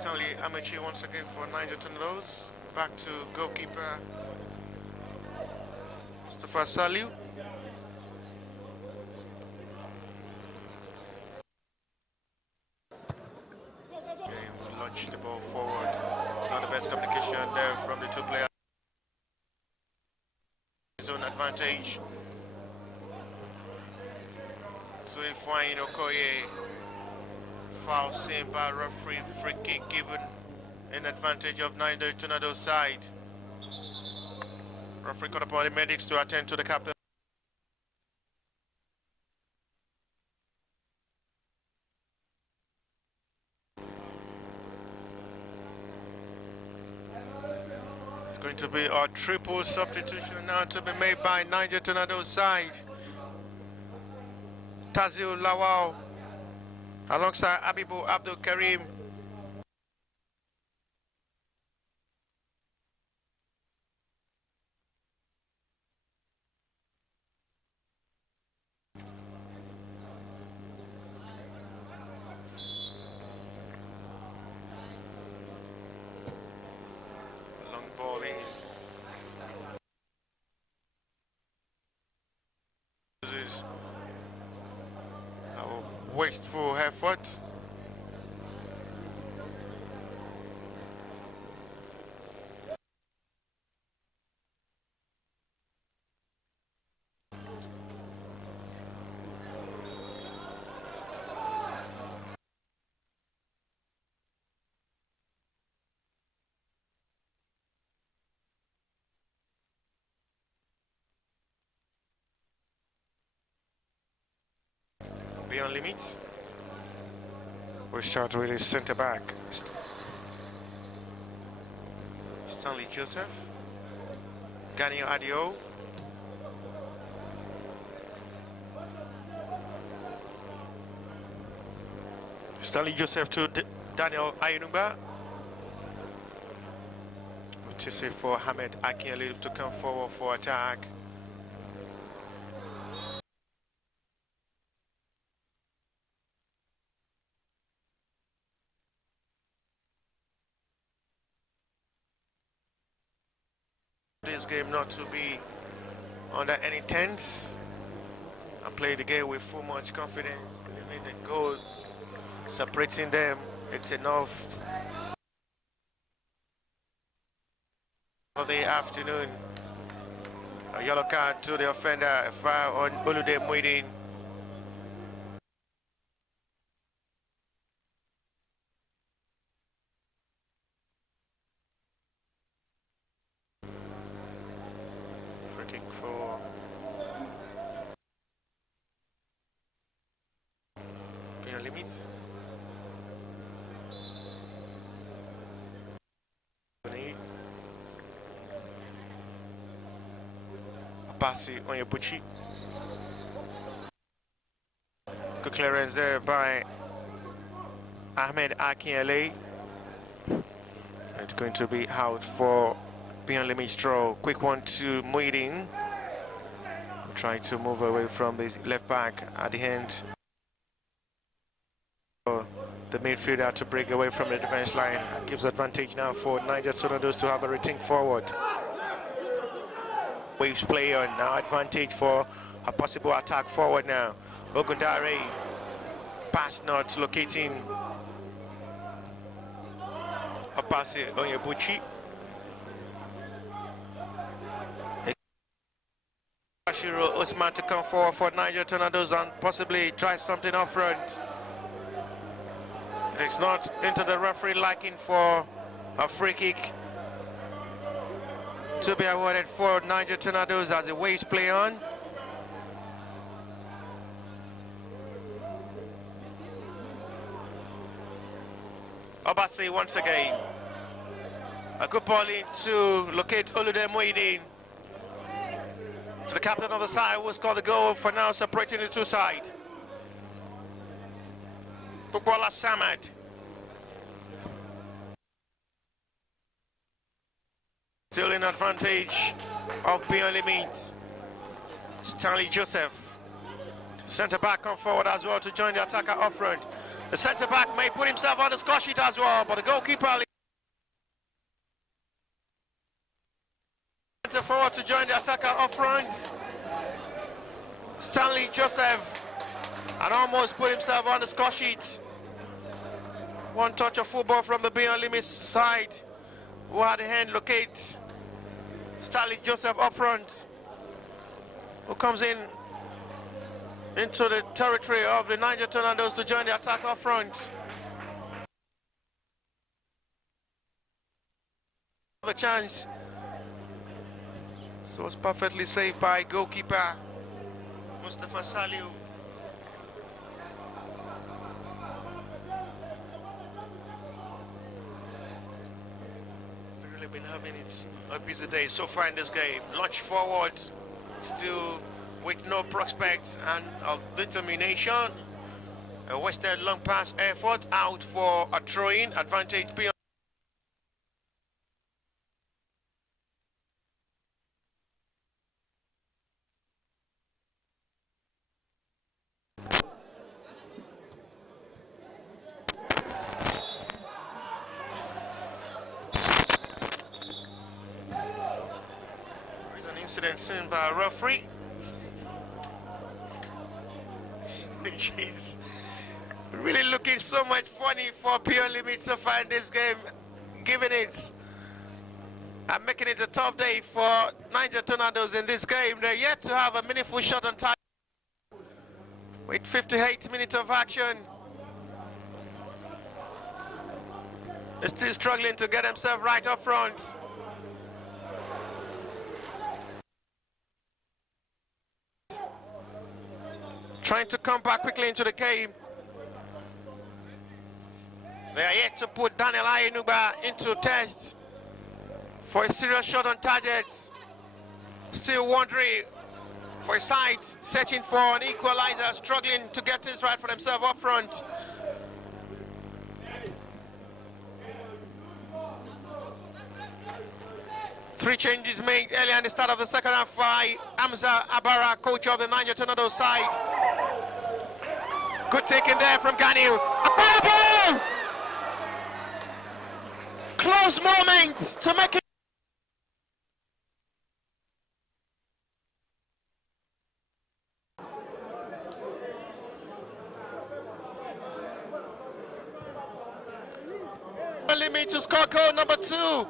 Stanley Amachi once again for Niger Tornadoes. Back to goalkeeper Mustafa Saliu. Launch the ball forward. Not the best communication there from the two players. Zone advantage. So Efrain Okoye. Foul seen by referee, free kick given in advantage of Niger Tornadoes side. Referee called upon the medics to attend to the captain. It's going to be a triple substitution now to be made by Niger Tornadoes side. Tazil Lawal alongside Abibu Abdul Karim. Long ball in. Wasteful effort. Beyond limits. We start with his centre back, Stanley Joseph, Daniel Adio, Stanley Joseph to Daniel Ayunumba, which is it for Hamed Akinyele to come forward for attack. This game not to be under any tense and play the game with full much confidence, believing the goal separating them, it's enough for the afternoon. A yellow card to the offender, a foul on Olude Muidin. For penal limits. Abasi Onyebuchi. Good clearance there by Ahmed Akinyele. It's going to be out for Beyond Limit Straw. Quick one to Muidin. Trying to move away from the left back at the end. The midfielder to break away from the defense line. Gives advantage now for Niger Tornadoes to have a rethink forward. Waves play on now, advantage for a possible attack forward now. Ogundare pass not locating a pass on Onyebuchi. Ashiro Usman to come forward for Niger Tornadoes and possibly try something up front. It's not into the referee liking for a free kick to be awarded for Niger Tornadoes as the waves play on. Obasi once again. A good ball in to locate Olude Muidin. To the captain of the side who scored the goal for now, separating the two sides. Bukwala Samad. Still in advantage of Beyond Limit. Stanley Joseph. Centre back come forward as well to join the attacker up front. The centre back may put himself on the score sheet as well, but the goalkeeper centre forward to join the attacker up front. Stanley Joseph and almost put himself on the score sheet. One touch of football from the Beyond Limit side, who had the hand locate Stanley Joseph up front, who comes in into the territory of the Niger Tornadoes to join the attack up front. The chance. So it's perfectly saved by goalkeeper Mustafa Saliu. We've really been having it a busy day so far in this game. Launch forward, still with no prospects and of determination. A wasted long pass effort out for a throw-in, advantage beyond. There is an incident seen by a referee. Jeez. Really looking so much funny for Beyond Limit to find this game, given it and making it a tough day for Niger Tornadoes in this game. They're yet to have a meaningful shot on target with 58 minutes of action. They're still struggling to get themselves right up front. Trying to come back quickly into the game. They are yet to put Daniel Ayenuba into test for a serious shot on target. Still wondering for a side, searching for an equalizer, struggling to get things right for themselves up front. Three changes made earlier in the start of the second half by Hamza Abara, coach of the Niger Tornadoes side. Good taking there from Ganiu. Close moment to make it. Limit to score goal number 2.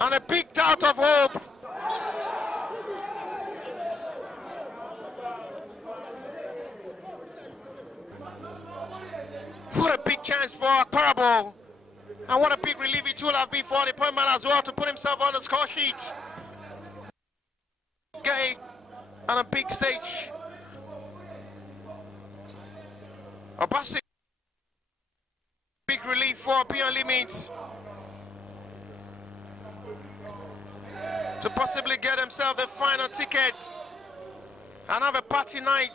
And a big doubt of hope. What a big chance for Parable. And what a big relief it will have been for the appointment as well to put himself on the score sheet. Okay, on a big stage. Obasi. Big relief for Beyond Limits to possibly get himself the final ticket and have a party night.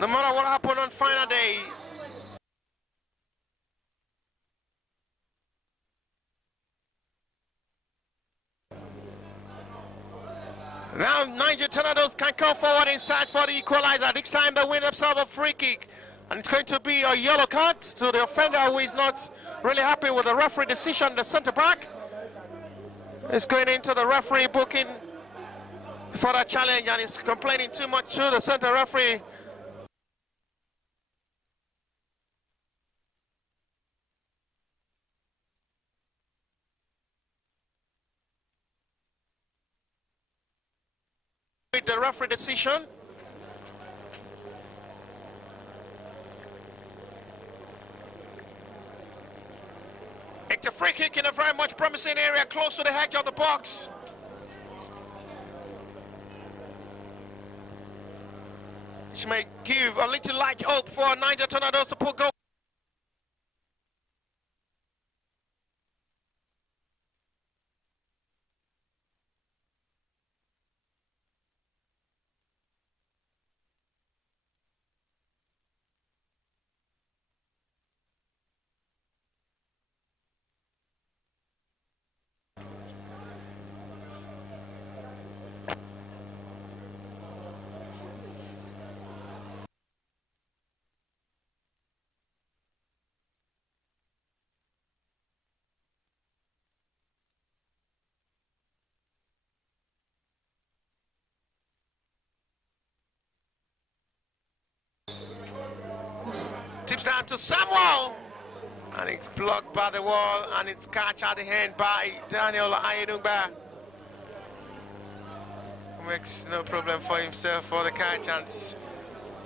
No matter what happened on final day. Now Niger Tornadoes can come forward inside for the equalizer. This time they win themselves a free kick. And it's going to be a yellow card to the offender who is not really happy with the referee decision, the centre back. It's going into the referee booking for that challenge, and he's complaining too much to the centre referee. With the referee decision. It's a free kick in a very much promising area close to the edge of the box. Which may give a little light hope for Niger Tornadoes to put goal. Tips down to Samuel, and it's blocked by the wall, and it's catch at the hand by Daniel Ayenungba. Makes no problem for himself for the catch, and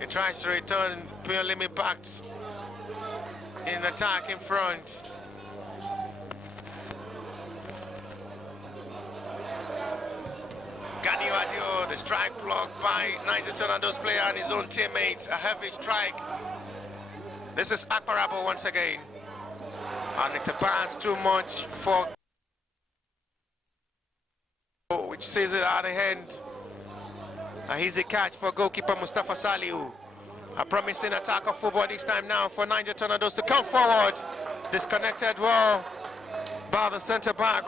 he tries to return beyond limit back in attack in front. Gani Adio, the strike blocked by Niger Tornadoes player and his own teammates. A heavy strike. This is Akbarabo once again. And it's a pass too much for which sees it at the end. A easy catch for goalkeeper Mustafa Saliu. A promising attack of football this time now for Niger Tornadoes to come forward. Disconnected well by the centre back.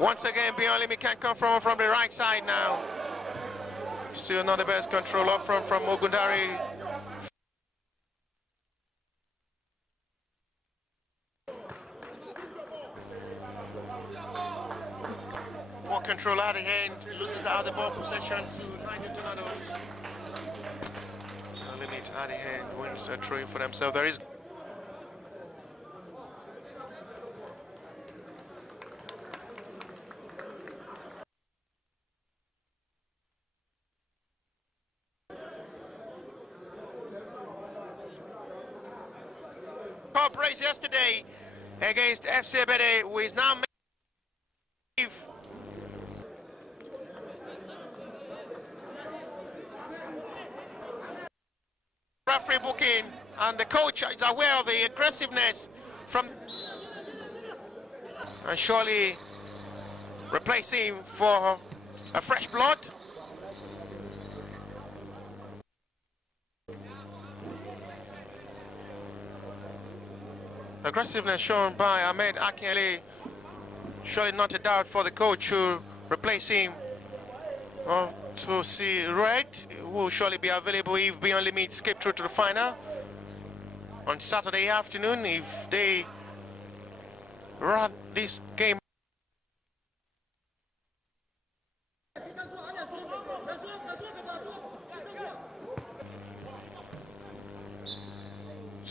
Once again, beyond limit can come from the right side now. Still not the best control up front from Ogundari. More control out of hand, loses out the ball possession to Niger Tornadoes. Limit out of hand, wins a throw for themselves. There is race yesterday against FC Bede, who is now referee booking, and the coach is aware of the aggressiveness from and surely replace him for a fresh blood. Aggressiveness shown by Ahmed Akinyele, surely not a doubt for the coach to replace him. To see Red, who will surely be available if Beyond Limit escape through to the final on Saturday afternoon if they run this game.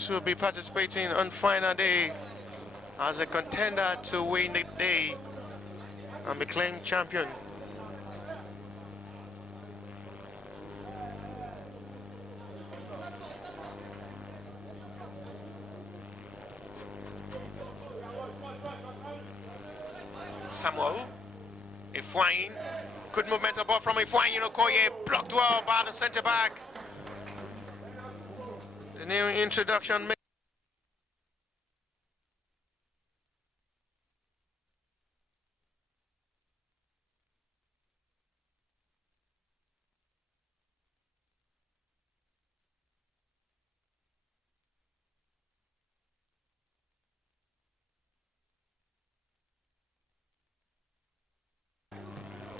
To be participating on final day as a contender to win the day and be claimed champion. Samuel Ifwain, good movement above from Ifwain Okoye, blocked well by the centre back. The new introduction.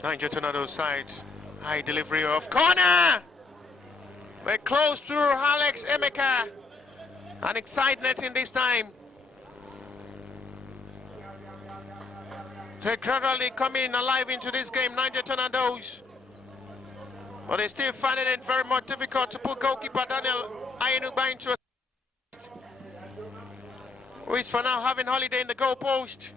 Niger Tornado side. High delivery of corner. We're close to Alex Emeka. An excitement in this time. They're gradually coming alive into this game, Niger Tornadoes. But they're still finding it very much difficult to put goalkeeper Daniel Ayenuba into a who is for now having holiday in the goalpost.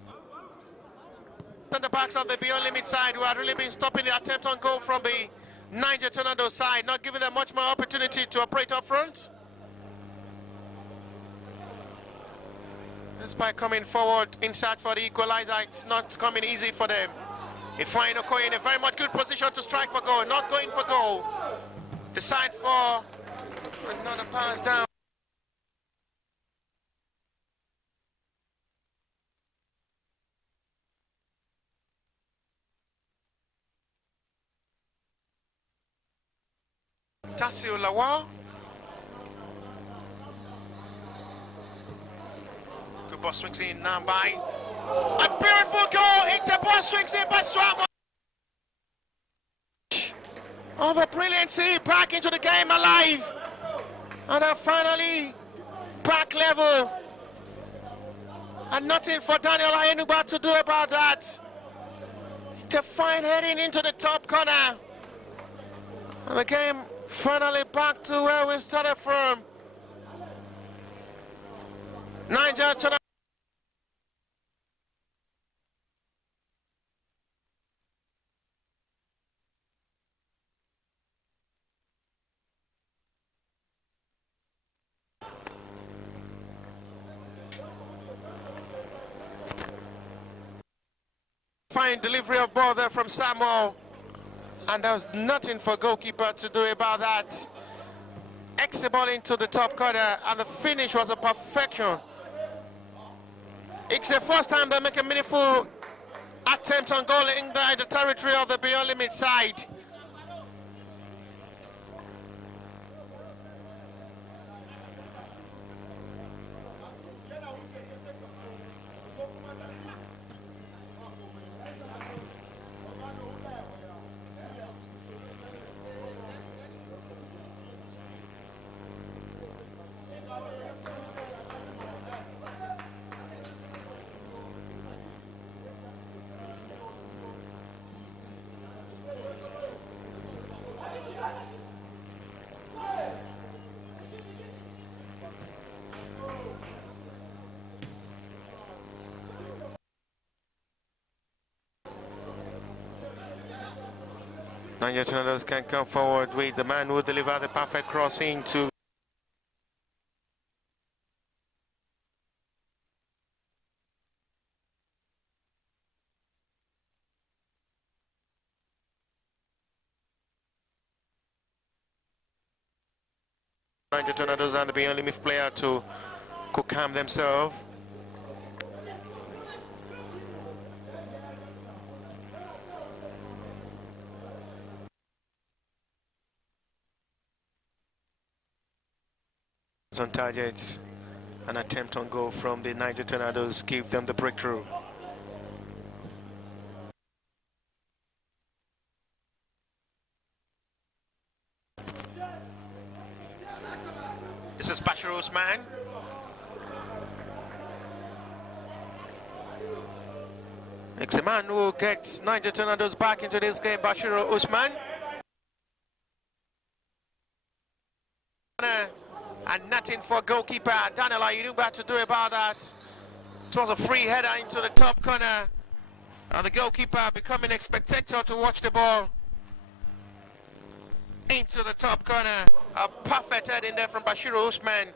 On the backs of the Beyond Limit side, who have really been stopping the attempt on goal from the Niger Tornado side, not giving them much more opportunity to operate up front. Despite coming forward inside for the equalizer, it's not coming easy for them. Ifeanyi Okoye in a very much good position to strike for goal, not going for goal. Decide for another pass down. Tassil Lawal. Good ball swings in now by a beautiful goal. Inter ball swings in by Swamo. Oh, the brilliancy back into the game alive. And they're finally back level. And nothing for Daniel Ayenuba to do about that. To find heading into the top corner. And the game finally back to where we started from. Niger Tornado. Fine delivery of ball there from Samuel. And there was nothing for goalkeeper to do about that. Exit ball into the top corner, and the finish was a perfection. It's the first time they make a meaningful attempt on goal in the territory of the Beyond Limit side. Niger Tornadoes can come forward with the man who delivered the perfect crossing to Niger Tornadoes and the Beyond Limit player to calm themselves. On target, an attempt on goal from the Niger Tornadoes gave them the breakthrough. This is Bashir Usman. It's a man who gets Niger Tornadoes back into this game, Bashir Usman. And nothing for goalkeeper Daniel Ayenuba to do about that. It was a free header into the top corner. And the goalkeeper becoming a spectator to watch the ball. Into the top corner. A perfect head in there from Bashir Usman.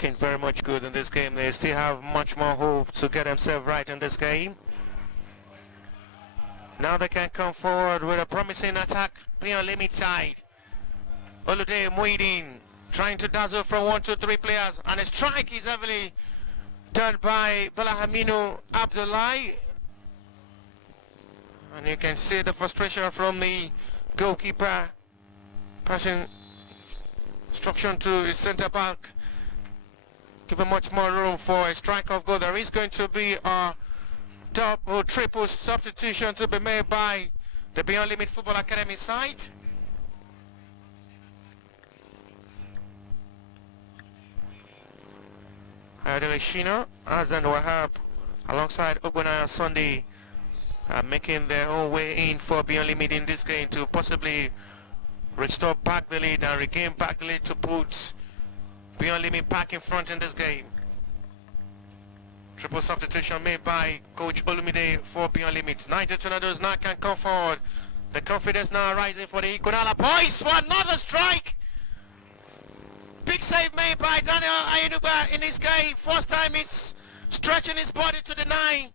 Looking very much good in this game. They still have much more hope to get themselves right in this game. Now they can come forward with a promising attack, play on limit side. Olude Muideen trying to dazzle from 1, 2, 3 players, and a strike is heavily done by Balahaminu Abdullahi. And you can see the frustration from the goalkeeper, passing instruction to his centre back, giving much more room for a strike of goal. There is going to be a double, triple substitution to be made by the Beyond Limit Football Academy side. Adele Shino, Azan Wahab, alongside Ogbonaya Sunday, making their own way in for Beyond Limit in this game to possibly restore back the lead and regain back the lead to put Beyond Limit back in front in this game. Triple substitution made by Coach Olumide for Beyond Limit. Niger Tornadoes now can come forward. The confidence now rising for the Ikonala boys for another strike. Big save made by Daniel Ayenuba in this game. First time he's stretching his body to the 9.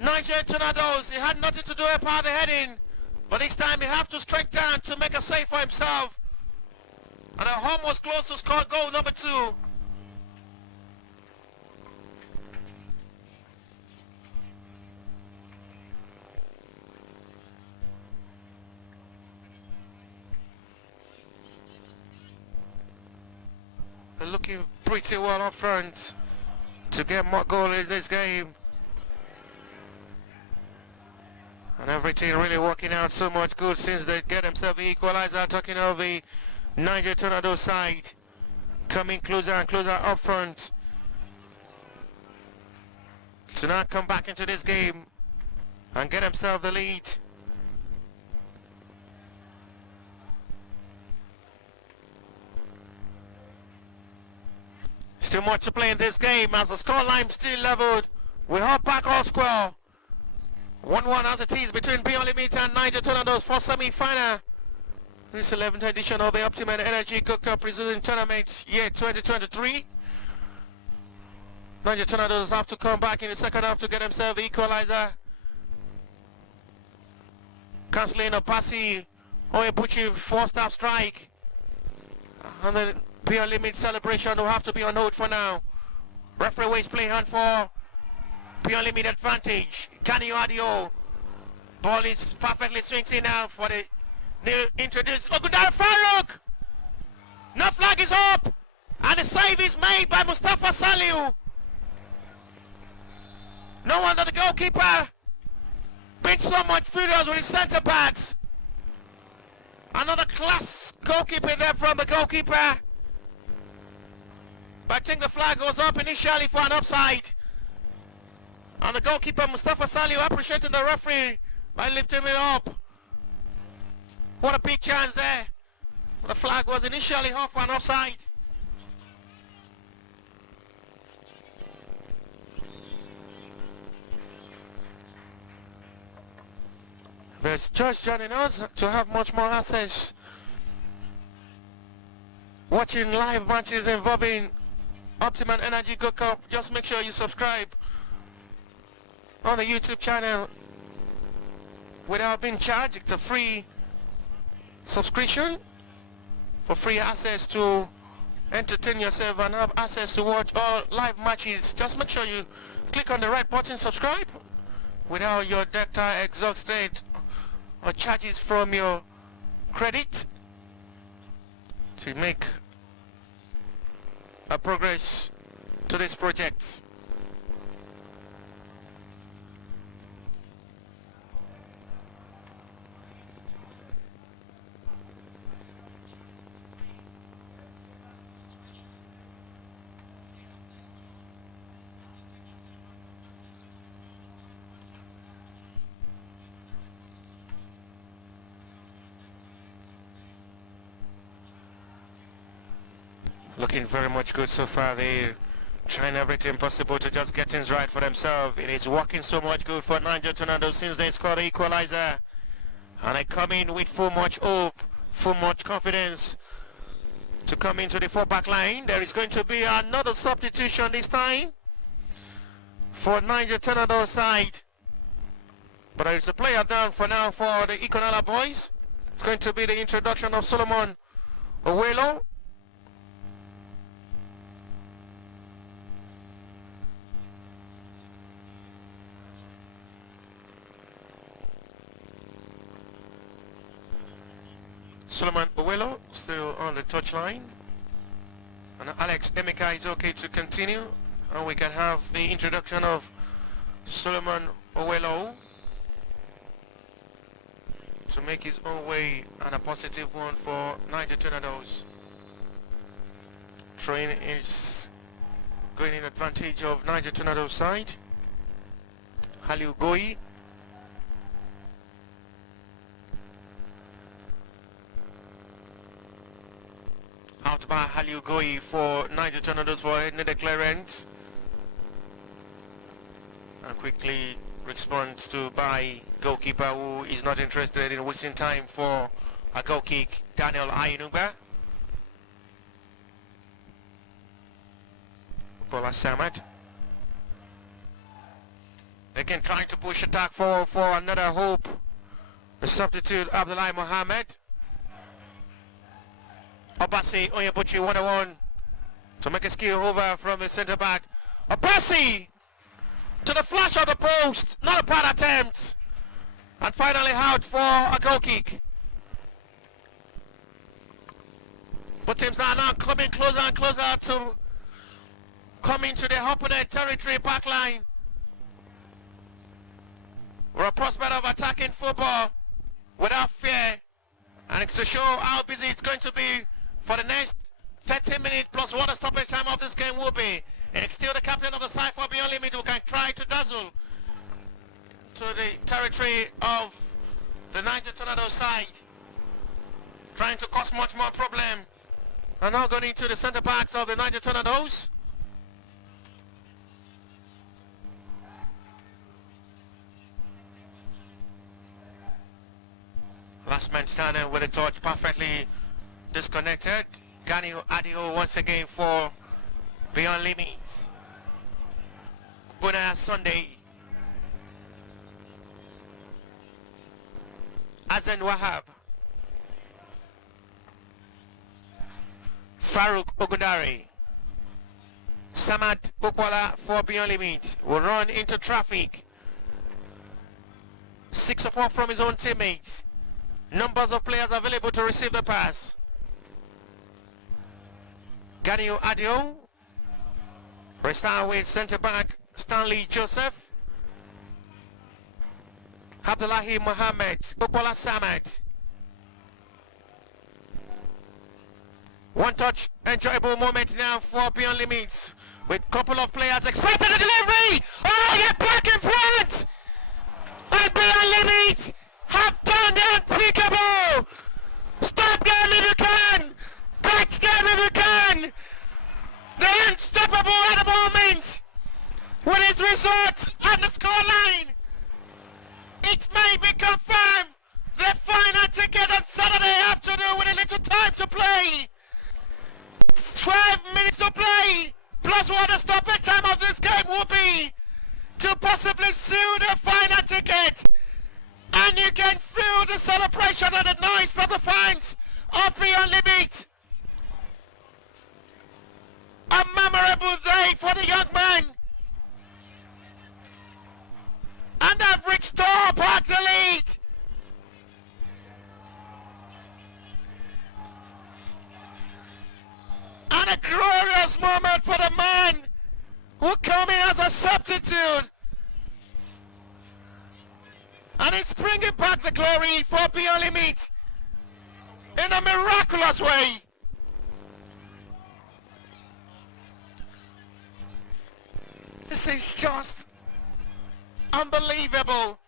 Niger Tornadoes, he had nothing to do about the heading, but this time he have to stretch down to make a save for himself. And the home was close to score goal number 2. They're looking pretty well up front to get more goal in this game. And everything really working out so much good since they get themselves the equalizer. Talking of the Niger Tornado side, coming closer and closer up front to now come back into this game and get themselves the lead. Still much to play in this game as the scoreline still leveled. We hop back all square. 1-1 as it is between Beyond Limit and Niger Tornadoes for semi-final. This 11th edition of the OPTIMA Energy Gold Cup Resilience Tournament year 2023. Niger Tornadoes have to come back in the second half to get themselves the equalizer. Cancelling a Pasi Oyebuchi first half strike. And the Beyond Limit celebration will have to be on hold for now. Referee waits play hand for Beyond Limit advantage. Kani Adio. Ball is perfectly swings in now for the new introduced Ogundara Farouk. No flag is up. And the save is made by Mustafa Saliu. No wonder the goalkeeper been so much furious with his centre backs. Another class goalkeeper there from the goalkeeper. But I think the flag goes up initially for an offside. And the goalkeeper Mustafa Saliu appreciating the referee by lifting it up. What a big chance there. The flag was initially up for an offside. There's just joining us to have much more access. Watching live matches involving OPTIMA Energy Gold Cup. Just make sure you subscribe on the YouTube channel without being charged. It's a free subscription for free access to entertain yourself and have access to watch all live matches. Just make sure you click on the right button, subscribe, without your data exhausted or charges from your credit to make a progress to this project. Looking very much good so far. They're trying everything possible to just get things right for themselves. It is working so much good for Niger Tornadoes since they scored the equalizer. And they come in with full much hope, full much confidence to come into the full-back line. There is going to be another substitution this time for Niger Tornado side. But there is a player down for now for the Ikonala boys. It's going to be the introduction of Solomon Owelo. Solomon Owelo still on the touchline. And Alex Emeka is okay to continue. And we can have the introduction of Solomon Owelo to make his own way, and a positive one for Niger Tornadoes. Train is going in advantage of Niger Tornadoes side. Haliu Goi. Out by Haliu Goi for Niger Tornadoes for another clearance. And quickly responds to by goalkeeper, who is not interested in wasting time for a goal kick, Daniel Ayinugba. Bola Samad. Again trying to push attack for another hope. The substitute Abdullahi Mohammed. Obasi Onyebuchi 1-1 to make a skill over from the centre back. Obasi to the flash of the post, not a bad attempt, and finally out for a goal kick. But teams are now coming closer and closer to coming to the opponent territory back line. We're a prospect of attacking football without fear, and it's to show how busy it's going to be for the next 30 minutes plus what the stoppage time of this game will be. And it's still the captain of the side for Beyond Limit who can try to dazzle to the territory of the Niger Tornado side, trying to cause much more problem. And now going into the centre backs of the Niger Tornadoes. Last man standing with a touch perfectly disconnected. Gani Adio once again for Beyond Limits. Buna Sunday. Azan Wahab. Farouk Ogundari. Samad Ukwala for Beyond Limits will run into traffic. 6 support from his own teammates. Numbers of players available to receive the pass. Ganio Adio. Restart with centre back Stanley Joseph. Abdullahi Mohammed. Ukwala Samad. One touch, enjoyable moment now for Beyond Limits, with couple of players expecting the delivery. Oh, get back in front! And Beyond Limits have done the unthinkable. Stop them if you can. Catch them if you can. They're unstoppable at the moment. With his result and the scoreline, it may be confirmed. The final ticket on Saturday afternoon with a little time to play. 12 minutes to play, plus what the stoppage time of this game will be to possibly seal the final ticket. And you can feel the celebration and the noise from the fans of Beyond Limit. A memorable day for the young man. And they've reached top of the lead. And a glorious moment for the man who came in as a substitute. And he's bringing back the glory for Beyond Limit in a miraculous way. This is just unbelievable.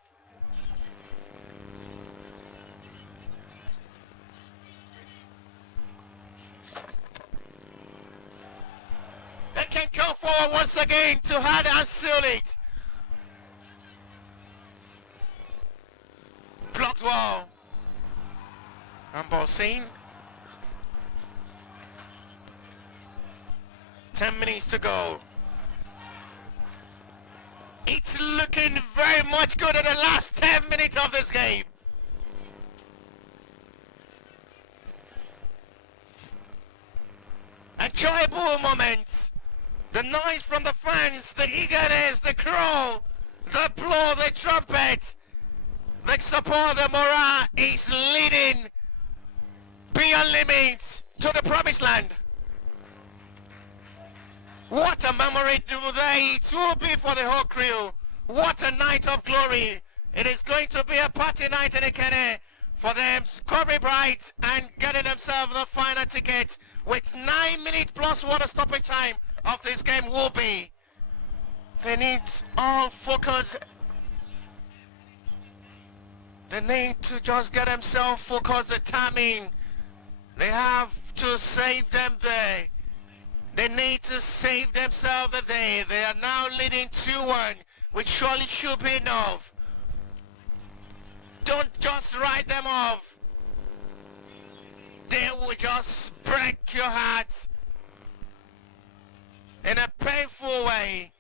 They can come forward once again to add and seal it. Blocked wall. And ball seen. 10 minutes to go. It's looking very much good in the last 10 minutes of this game. Enjoyable moments. The noise from the fans, the eagerness, the crow, the blow, the trumpet, the support, the morale is leading beyond limits to the promised land. What a memory today it will be for the whole crew. What a night of glory. It is going to be a party night in Ikene for them scoring bright and getting themselves the final ticket, with 9 minutes plus water stoppage time of this game will be. They need all focus. They need to just get themselves focused, determined. They have to save them there. They need to save themselves the day. They are now leading 2-1, which surely should be enough. Don't just write them off. They will just break your heart in a painful way.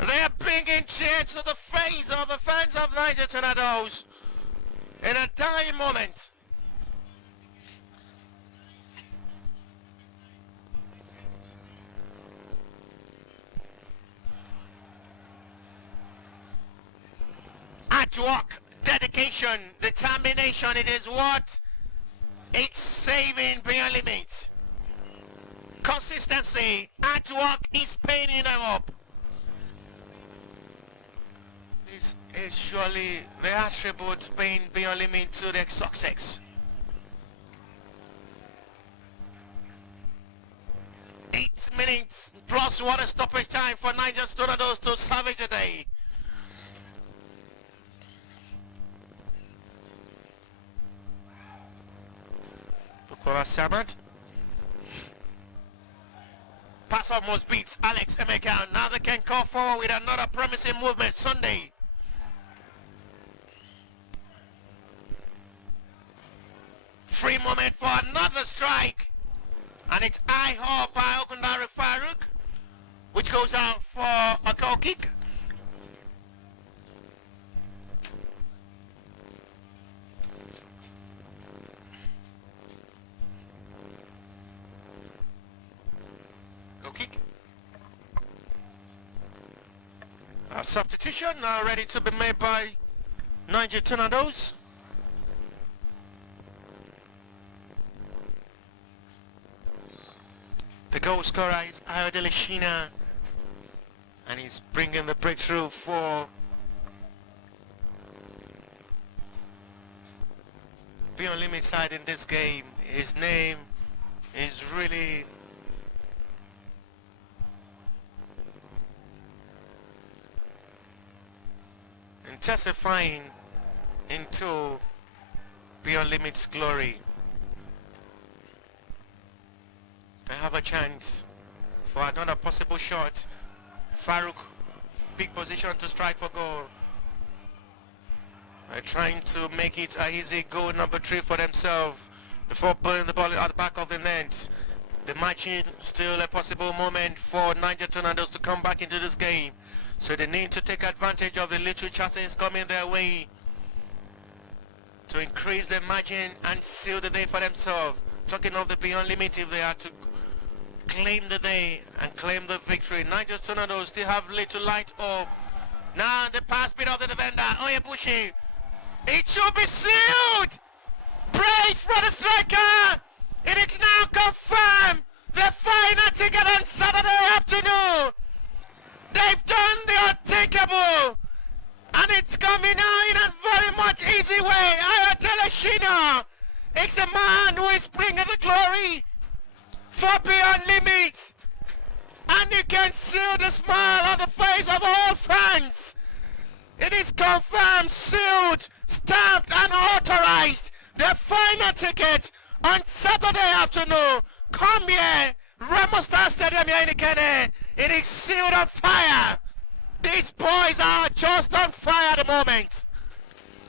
They are bringing cheer to the face of the fans of Niger Tornadoes in a dying moment. Hard work, dedication, determination, it is what it's saving beyond limits. Consistency, hard work is paying them up. This is surely the attribute paying beyond limits to their success. 8 minutes plus water stoppage time for Niger Tornadoes to salvage the day. Samad. Pass almost beats Alex Emeka. Now they can call forward with another promising movement Sunday. Free moment for another strike. And it's eye off by Ogundari Farouk, which goes out for a goal kick. Kick. A substitution now ready to be made by Niger Tornadoes. The goal scorer is Ayodele Shina, and he's bringing the breakthrough for Beyond Limit side in this game. His name is really testifying into Beyond Limits glory. They have a chance for another possible shot. Farouk, big position to strike for goal. They're trying to make it an easy goal number 3 for themselves before putting the ball at the back of the net. The matching still a possible moment for Niger Tornadoes to come back into this game. So they need to take advantage of the little chances coming their way to increase the margin and seal the day for themselves. Talking of the Beyond Limit, if they are to claim the day and claim the victory. Niger Tornadoes still have little light up. Now the pass bit of the defender, Oyebushi. It should be sealed! Praise for the striker! It is now confirmed! The final ticket on Saturday afternoon! They've done the unthinkable, and it's coming out in a very much easy way. Ayodele Shina is the man who is bringing the glory for Beyond Limits, and you can see the smile on the face of all fans. It is confirmed, sealed, stamped, and authorized. The final ticket on Saturday afternoon. Come here, Ramos Star Stadium here in Ikene. It is sealed on fire. These boys are just on fire at the moment.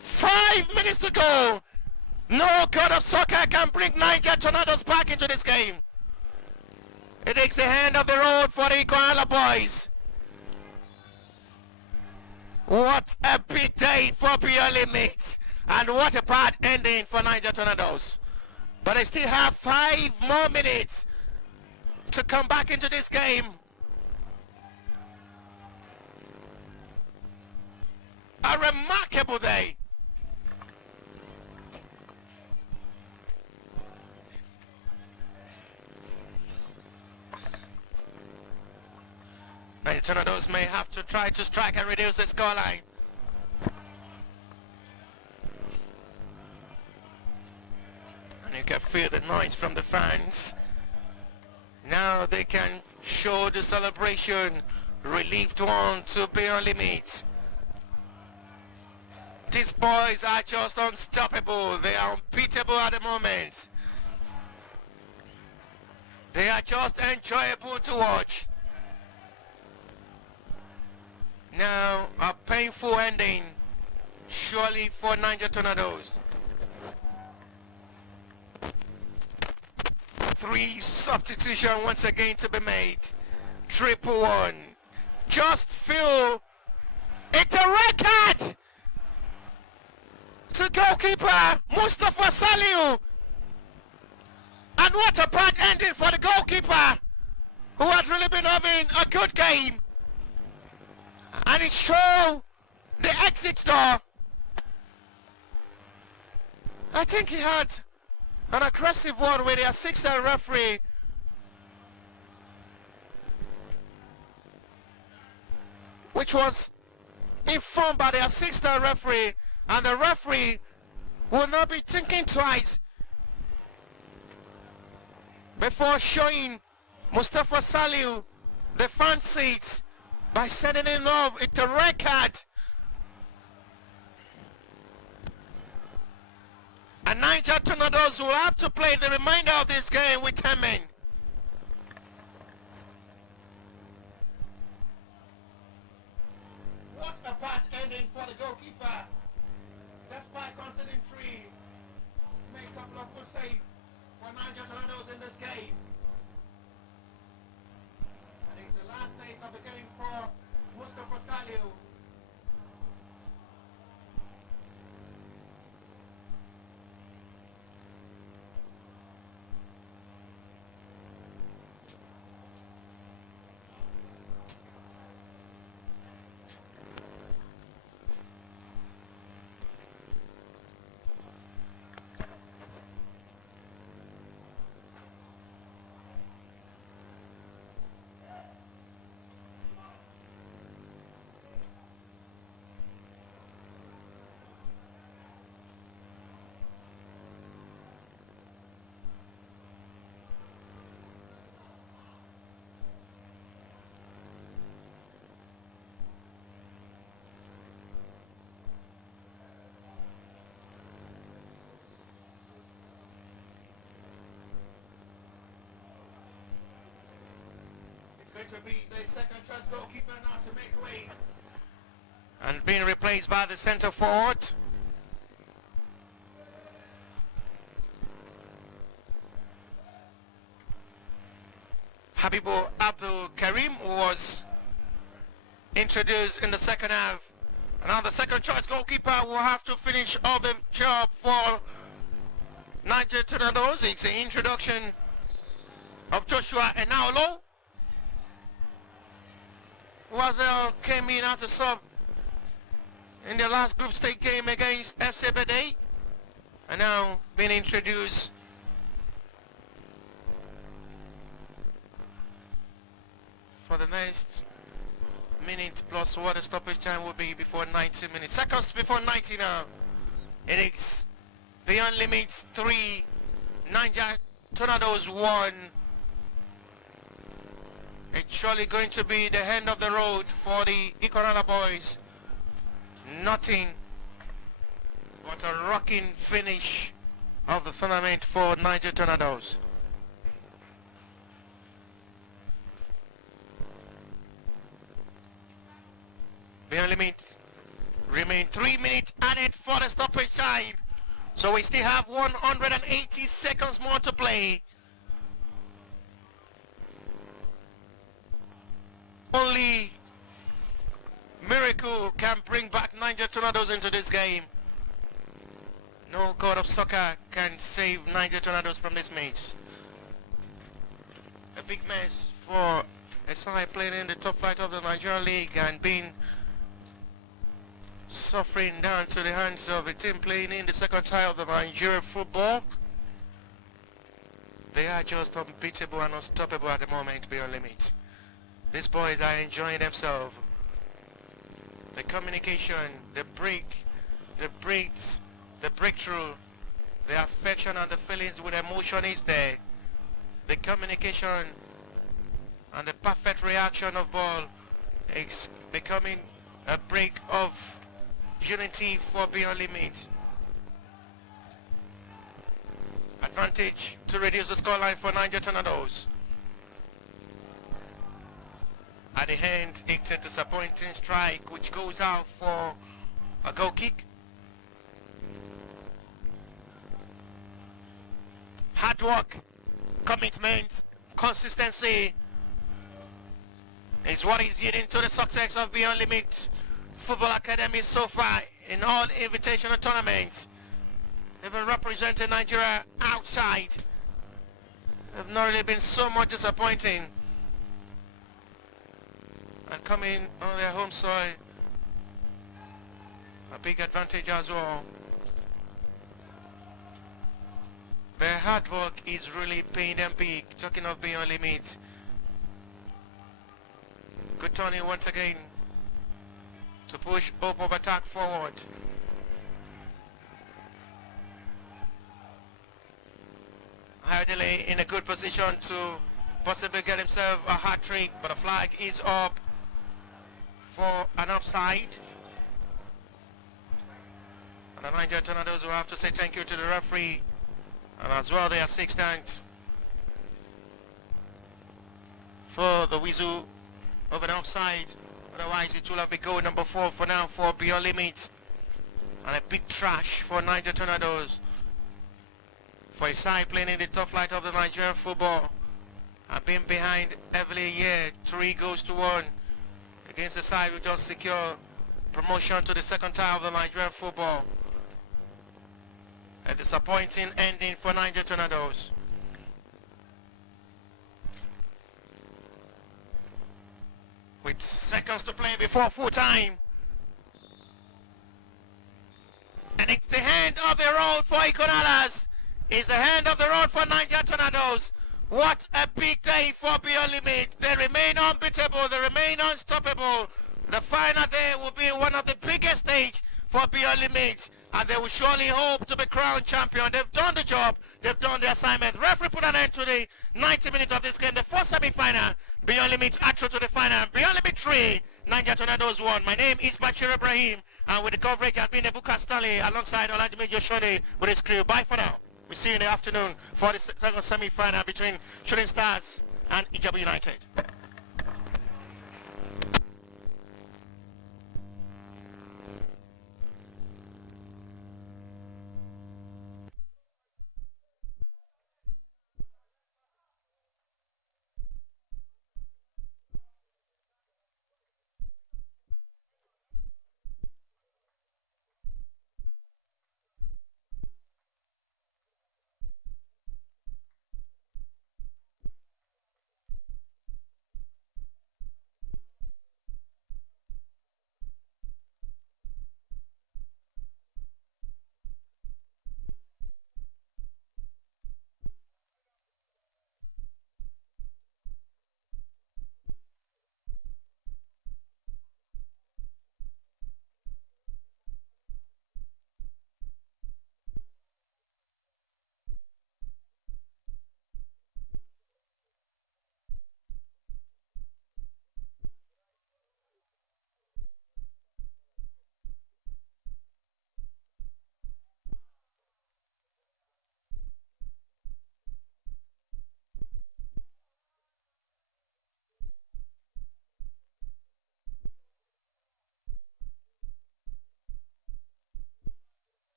5 minutes to go. No god of soccer can bring Niger Tornadoes back into this game. It is the end of the road for the Koala boys. What a big day for Beyond Limit. And what a bad ending for Niger Tornadoes. But they still have 5 more minutes to come back into this game. A remarkable day. Niger Tornadoes may have to try to strike and reduce the scoreline. And you can feel the noise from the fans. Now they can show the celebration. Relieved one to Beyond Limit. These boys are just unstoppable. They are unbeatable at the moment. They are just enjoyable to watch. Now a painful ending, surely for Niger Tornadoes. 3 substitution once again to be made. 1-1. Just feel it's a record to goalkeeper Mustafa Saliu. And what a bad ending for the goalkeeper, who had really been having a good game. And it showed the exit door. I think he had an aggressive one with the assistant referee. Which was informed by the assistant referee, and the referee will not be thinking twice before showing Mustafa Saliu the front seats by sending him off. It's a record. And Niger Tornadoes will have to play the remainder of this game with 10 men. What a bad ending for the goalkeeper. Despite conceding 3, make a couple of good saves for Niger Tornadoes in this game. And it's the last days of the game for Mustafa Saliu. Going to be the second choice goalkeeper now to make way. And being replaced by the centre forward. Habibu Abdul Karim was introduced in the second half. And now the second choice goalkeeper will have to finish all the job for Niger Tornadoes. It's the introduction of Joshua Enaolo. Wazel came in as a sub in the last group stage game against FC Bede, and now being introduced for the next minute plus what the stoppage time will be before 90 minutes. Seconds before 90 now. It is Beyond Limits 3, Niger Tornadoes 1. It's surely going to be the end of the road for the Ikorala boys. Nothing but a rocking finish of the tournament for Niger Tornadoes. Beyond Limit remain 3 minutes added for the stoppage time. So we still have 180 seconds more to play. Only miracle can bring back Niger Tornadoes into this game. No god of soccer can save Niger Tornadoes from this match. A big mess for a side playing in the top flight of the Nigerian League and being suffering down to the hands of a team playing in the second tier of the Nigerian football. They are just unbeatable and unstoppable at the moment beyond limits. These boys are enjoying themselves. The communication, the breakthrough, the affection and the feelings with emotion is there. The communication and the perfect reaction of ball is becoming a break of unity for beyond limit. Advantage to reduce the scoreline for Niger Tornadoes. At the end, it's a disappointing strike which goes out for a goal kick. Hard work, commitment, consistency is what is leading to the success of Beyond Limit Football Academy so far in all invitational tournaments. They've been representing Nigeria outside. They've not really been so much disappointing. And coming on their home soil, a big advantage as well. Their hard work is really paying them big. Talking of Beyond Limit. Good turning once again to push hope of attack forward. Hardly in a good position to possibly get himself a hat-trick, but the flag is up for an offside. And the Niger Tornadoes will have to say thank you to the referee and as well the assistant for the whistle of an offside. Otherwise it will have been goal number 4 for now for Beyond Limit. And a big trash for Niger Tornadoes. For a side playing in the top flight of the Nigerian football and being behind heavily here, 3 goals to 1 against the side who just secured promotion to the second tier of the Nigerian football. A disappointing ending for Niger Tornadoes. With seconds to play before full time. And it's the hand of the road for Ikonalas. It's the hand of the road for Niger Tornadoes. What a big day for Beyond Limit. They remain unbeatable. They remain unstoppable. The final day will be one of the biggest stage for Beyond Limit. And they will surely hope to be crowned champion. They've done the job. They've done the assignment. Referee put an end to the 90 minutes of this game. The first semi-final. Beyond Limit are through to the final. Beyond Limit 3. Niger Tornadoes 1. My name is Bashir Ibrahim. And with the coverage I've been Ebuka Stanley alongside Oladimi Joshone with his crew. Bye for now. We see you in the afternoon for the second semi-final between Shooting Stars and Ijebu United.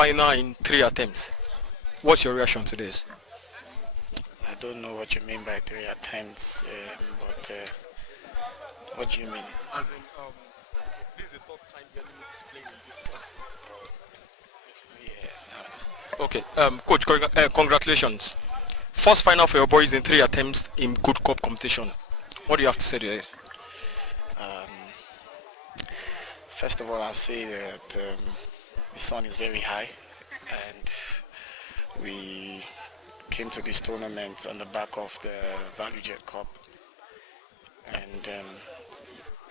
final in 3 attempts. What's your reaction to this? I don't know what you mean by 3 attempts, but what do you mean? As in, this is the third time the enemy is playing in good form. Yeah, I understand. Okay, coach, congratulations. First final for your boys in 3 attempts in good cup competition. What do you have to say to this? First of all, I'll say that the sun is very high, and we came to this tournament on the back of the Value Jet Cup, and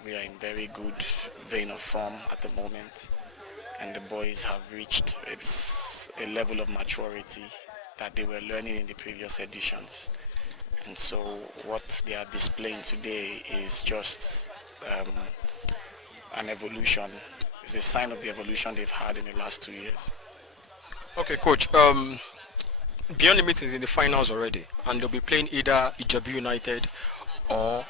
we are in very good vein of form at the moment, and the boys have reached a level of maturity that they were learning in the previous editions. And so what they are displaying today is just an evolution. It's a sign of the evolution they've had in the last 2 years. Okay, coach. Beyond the meetings in the finals already, and they'll be playing either Ijebu United or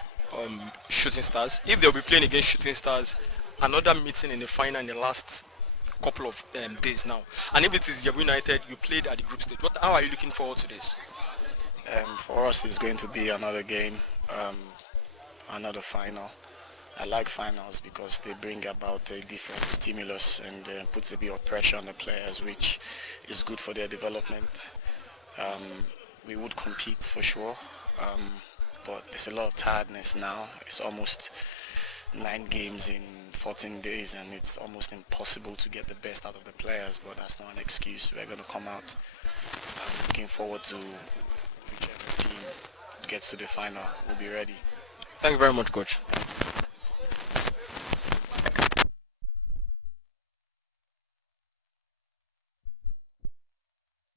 Shooting Stars. If they'll be playing against Shooting Stars, another meeting in the final in the last couple of days now. And if it is Ijebu United, you played at the group stage. How are you looking forward to this? For us, it's going to be another game, another final. I like finals because they bring about a different stimulus and puts a bit of pressure on the players, which is good for their development. We would compete for sure, but there's a lot of tiredness now. It's almost 9 games in 14 days, and it's almost impossible to get the best out of the players, but that's not an excuse. We're going to come out. I'm looking forward to whichever team gets to the final. We'll be ready. Thank you very much, coach.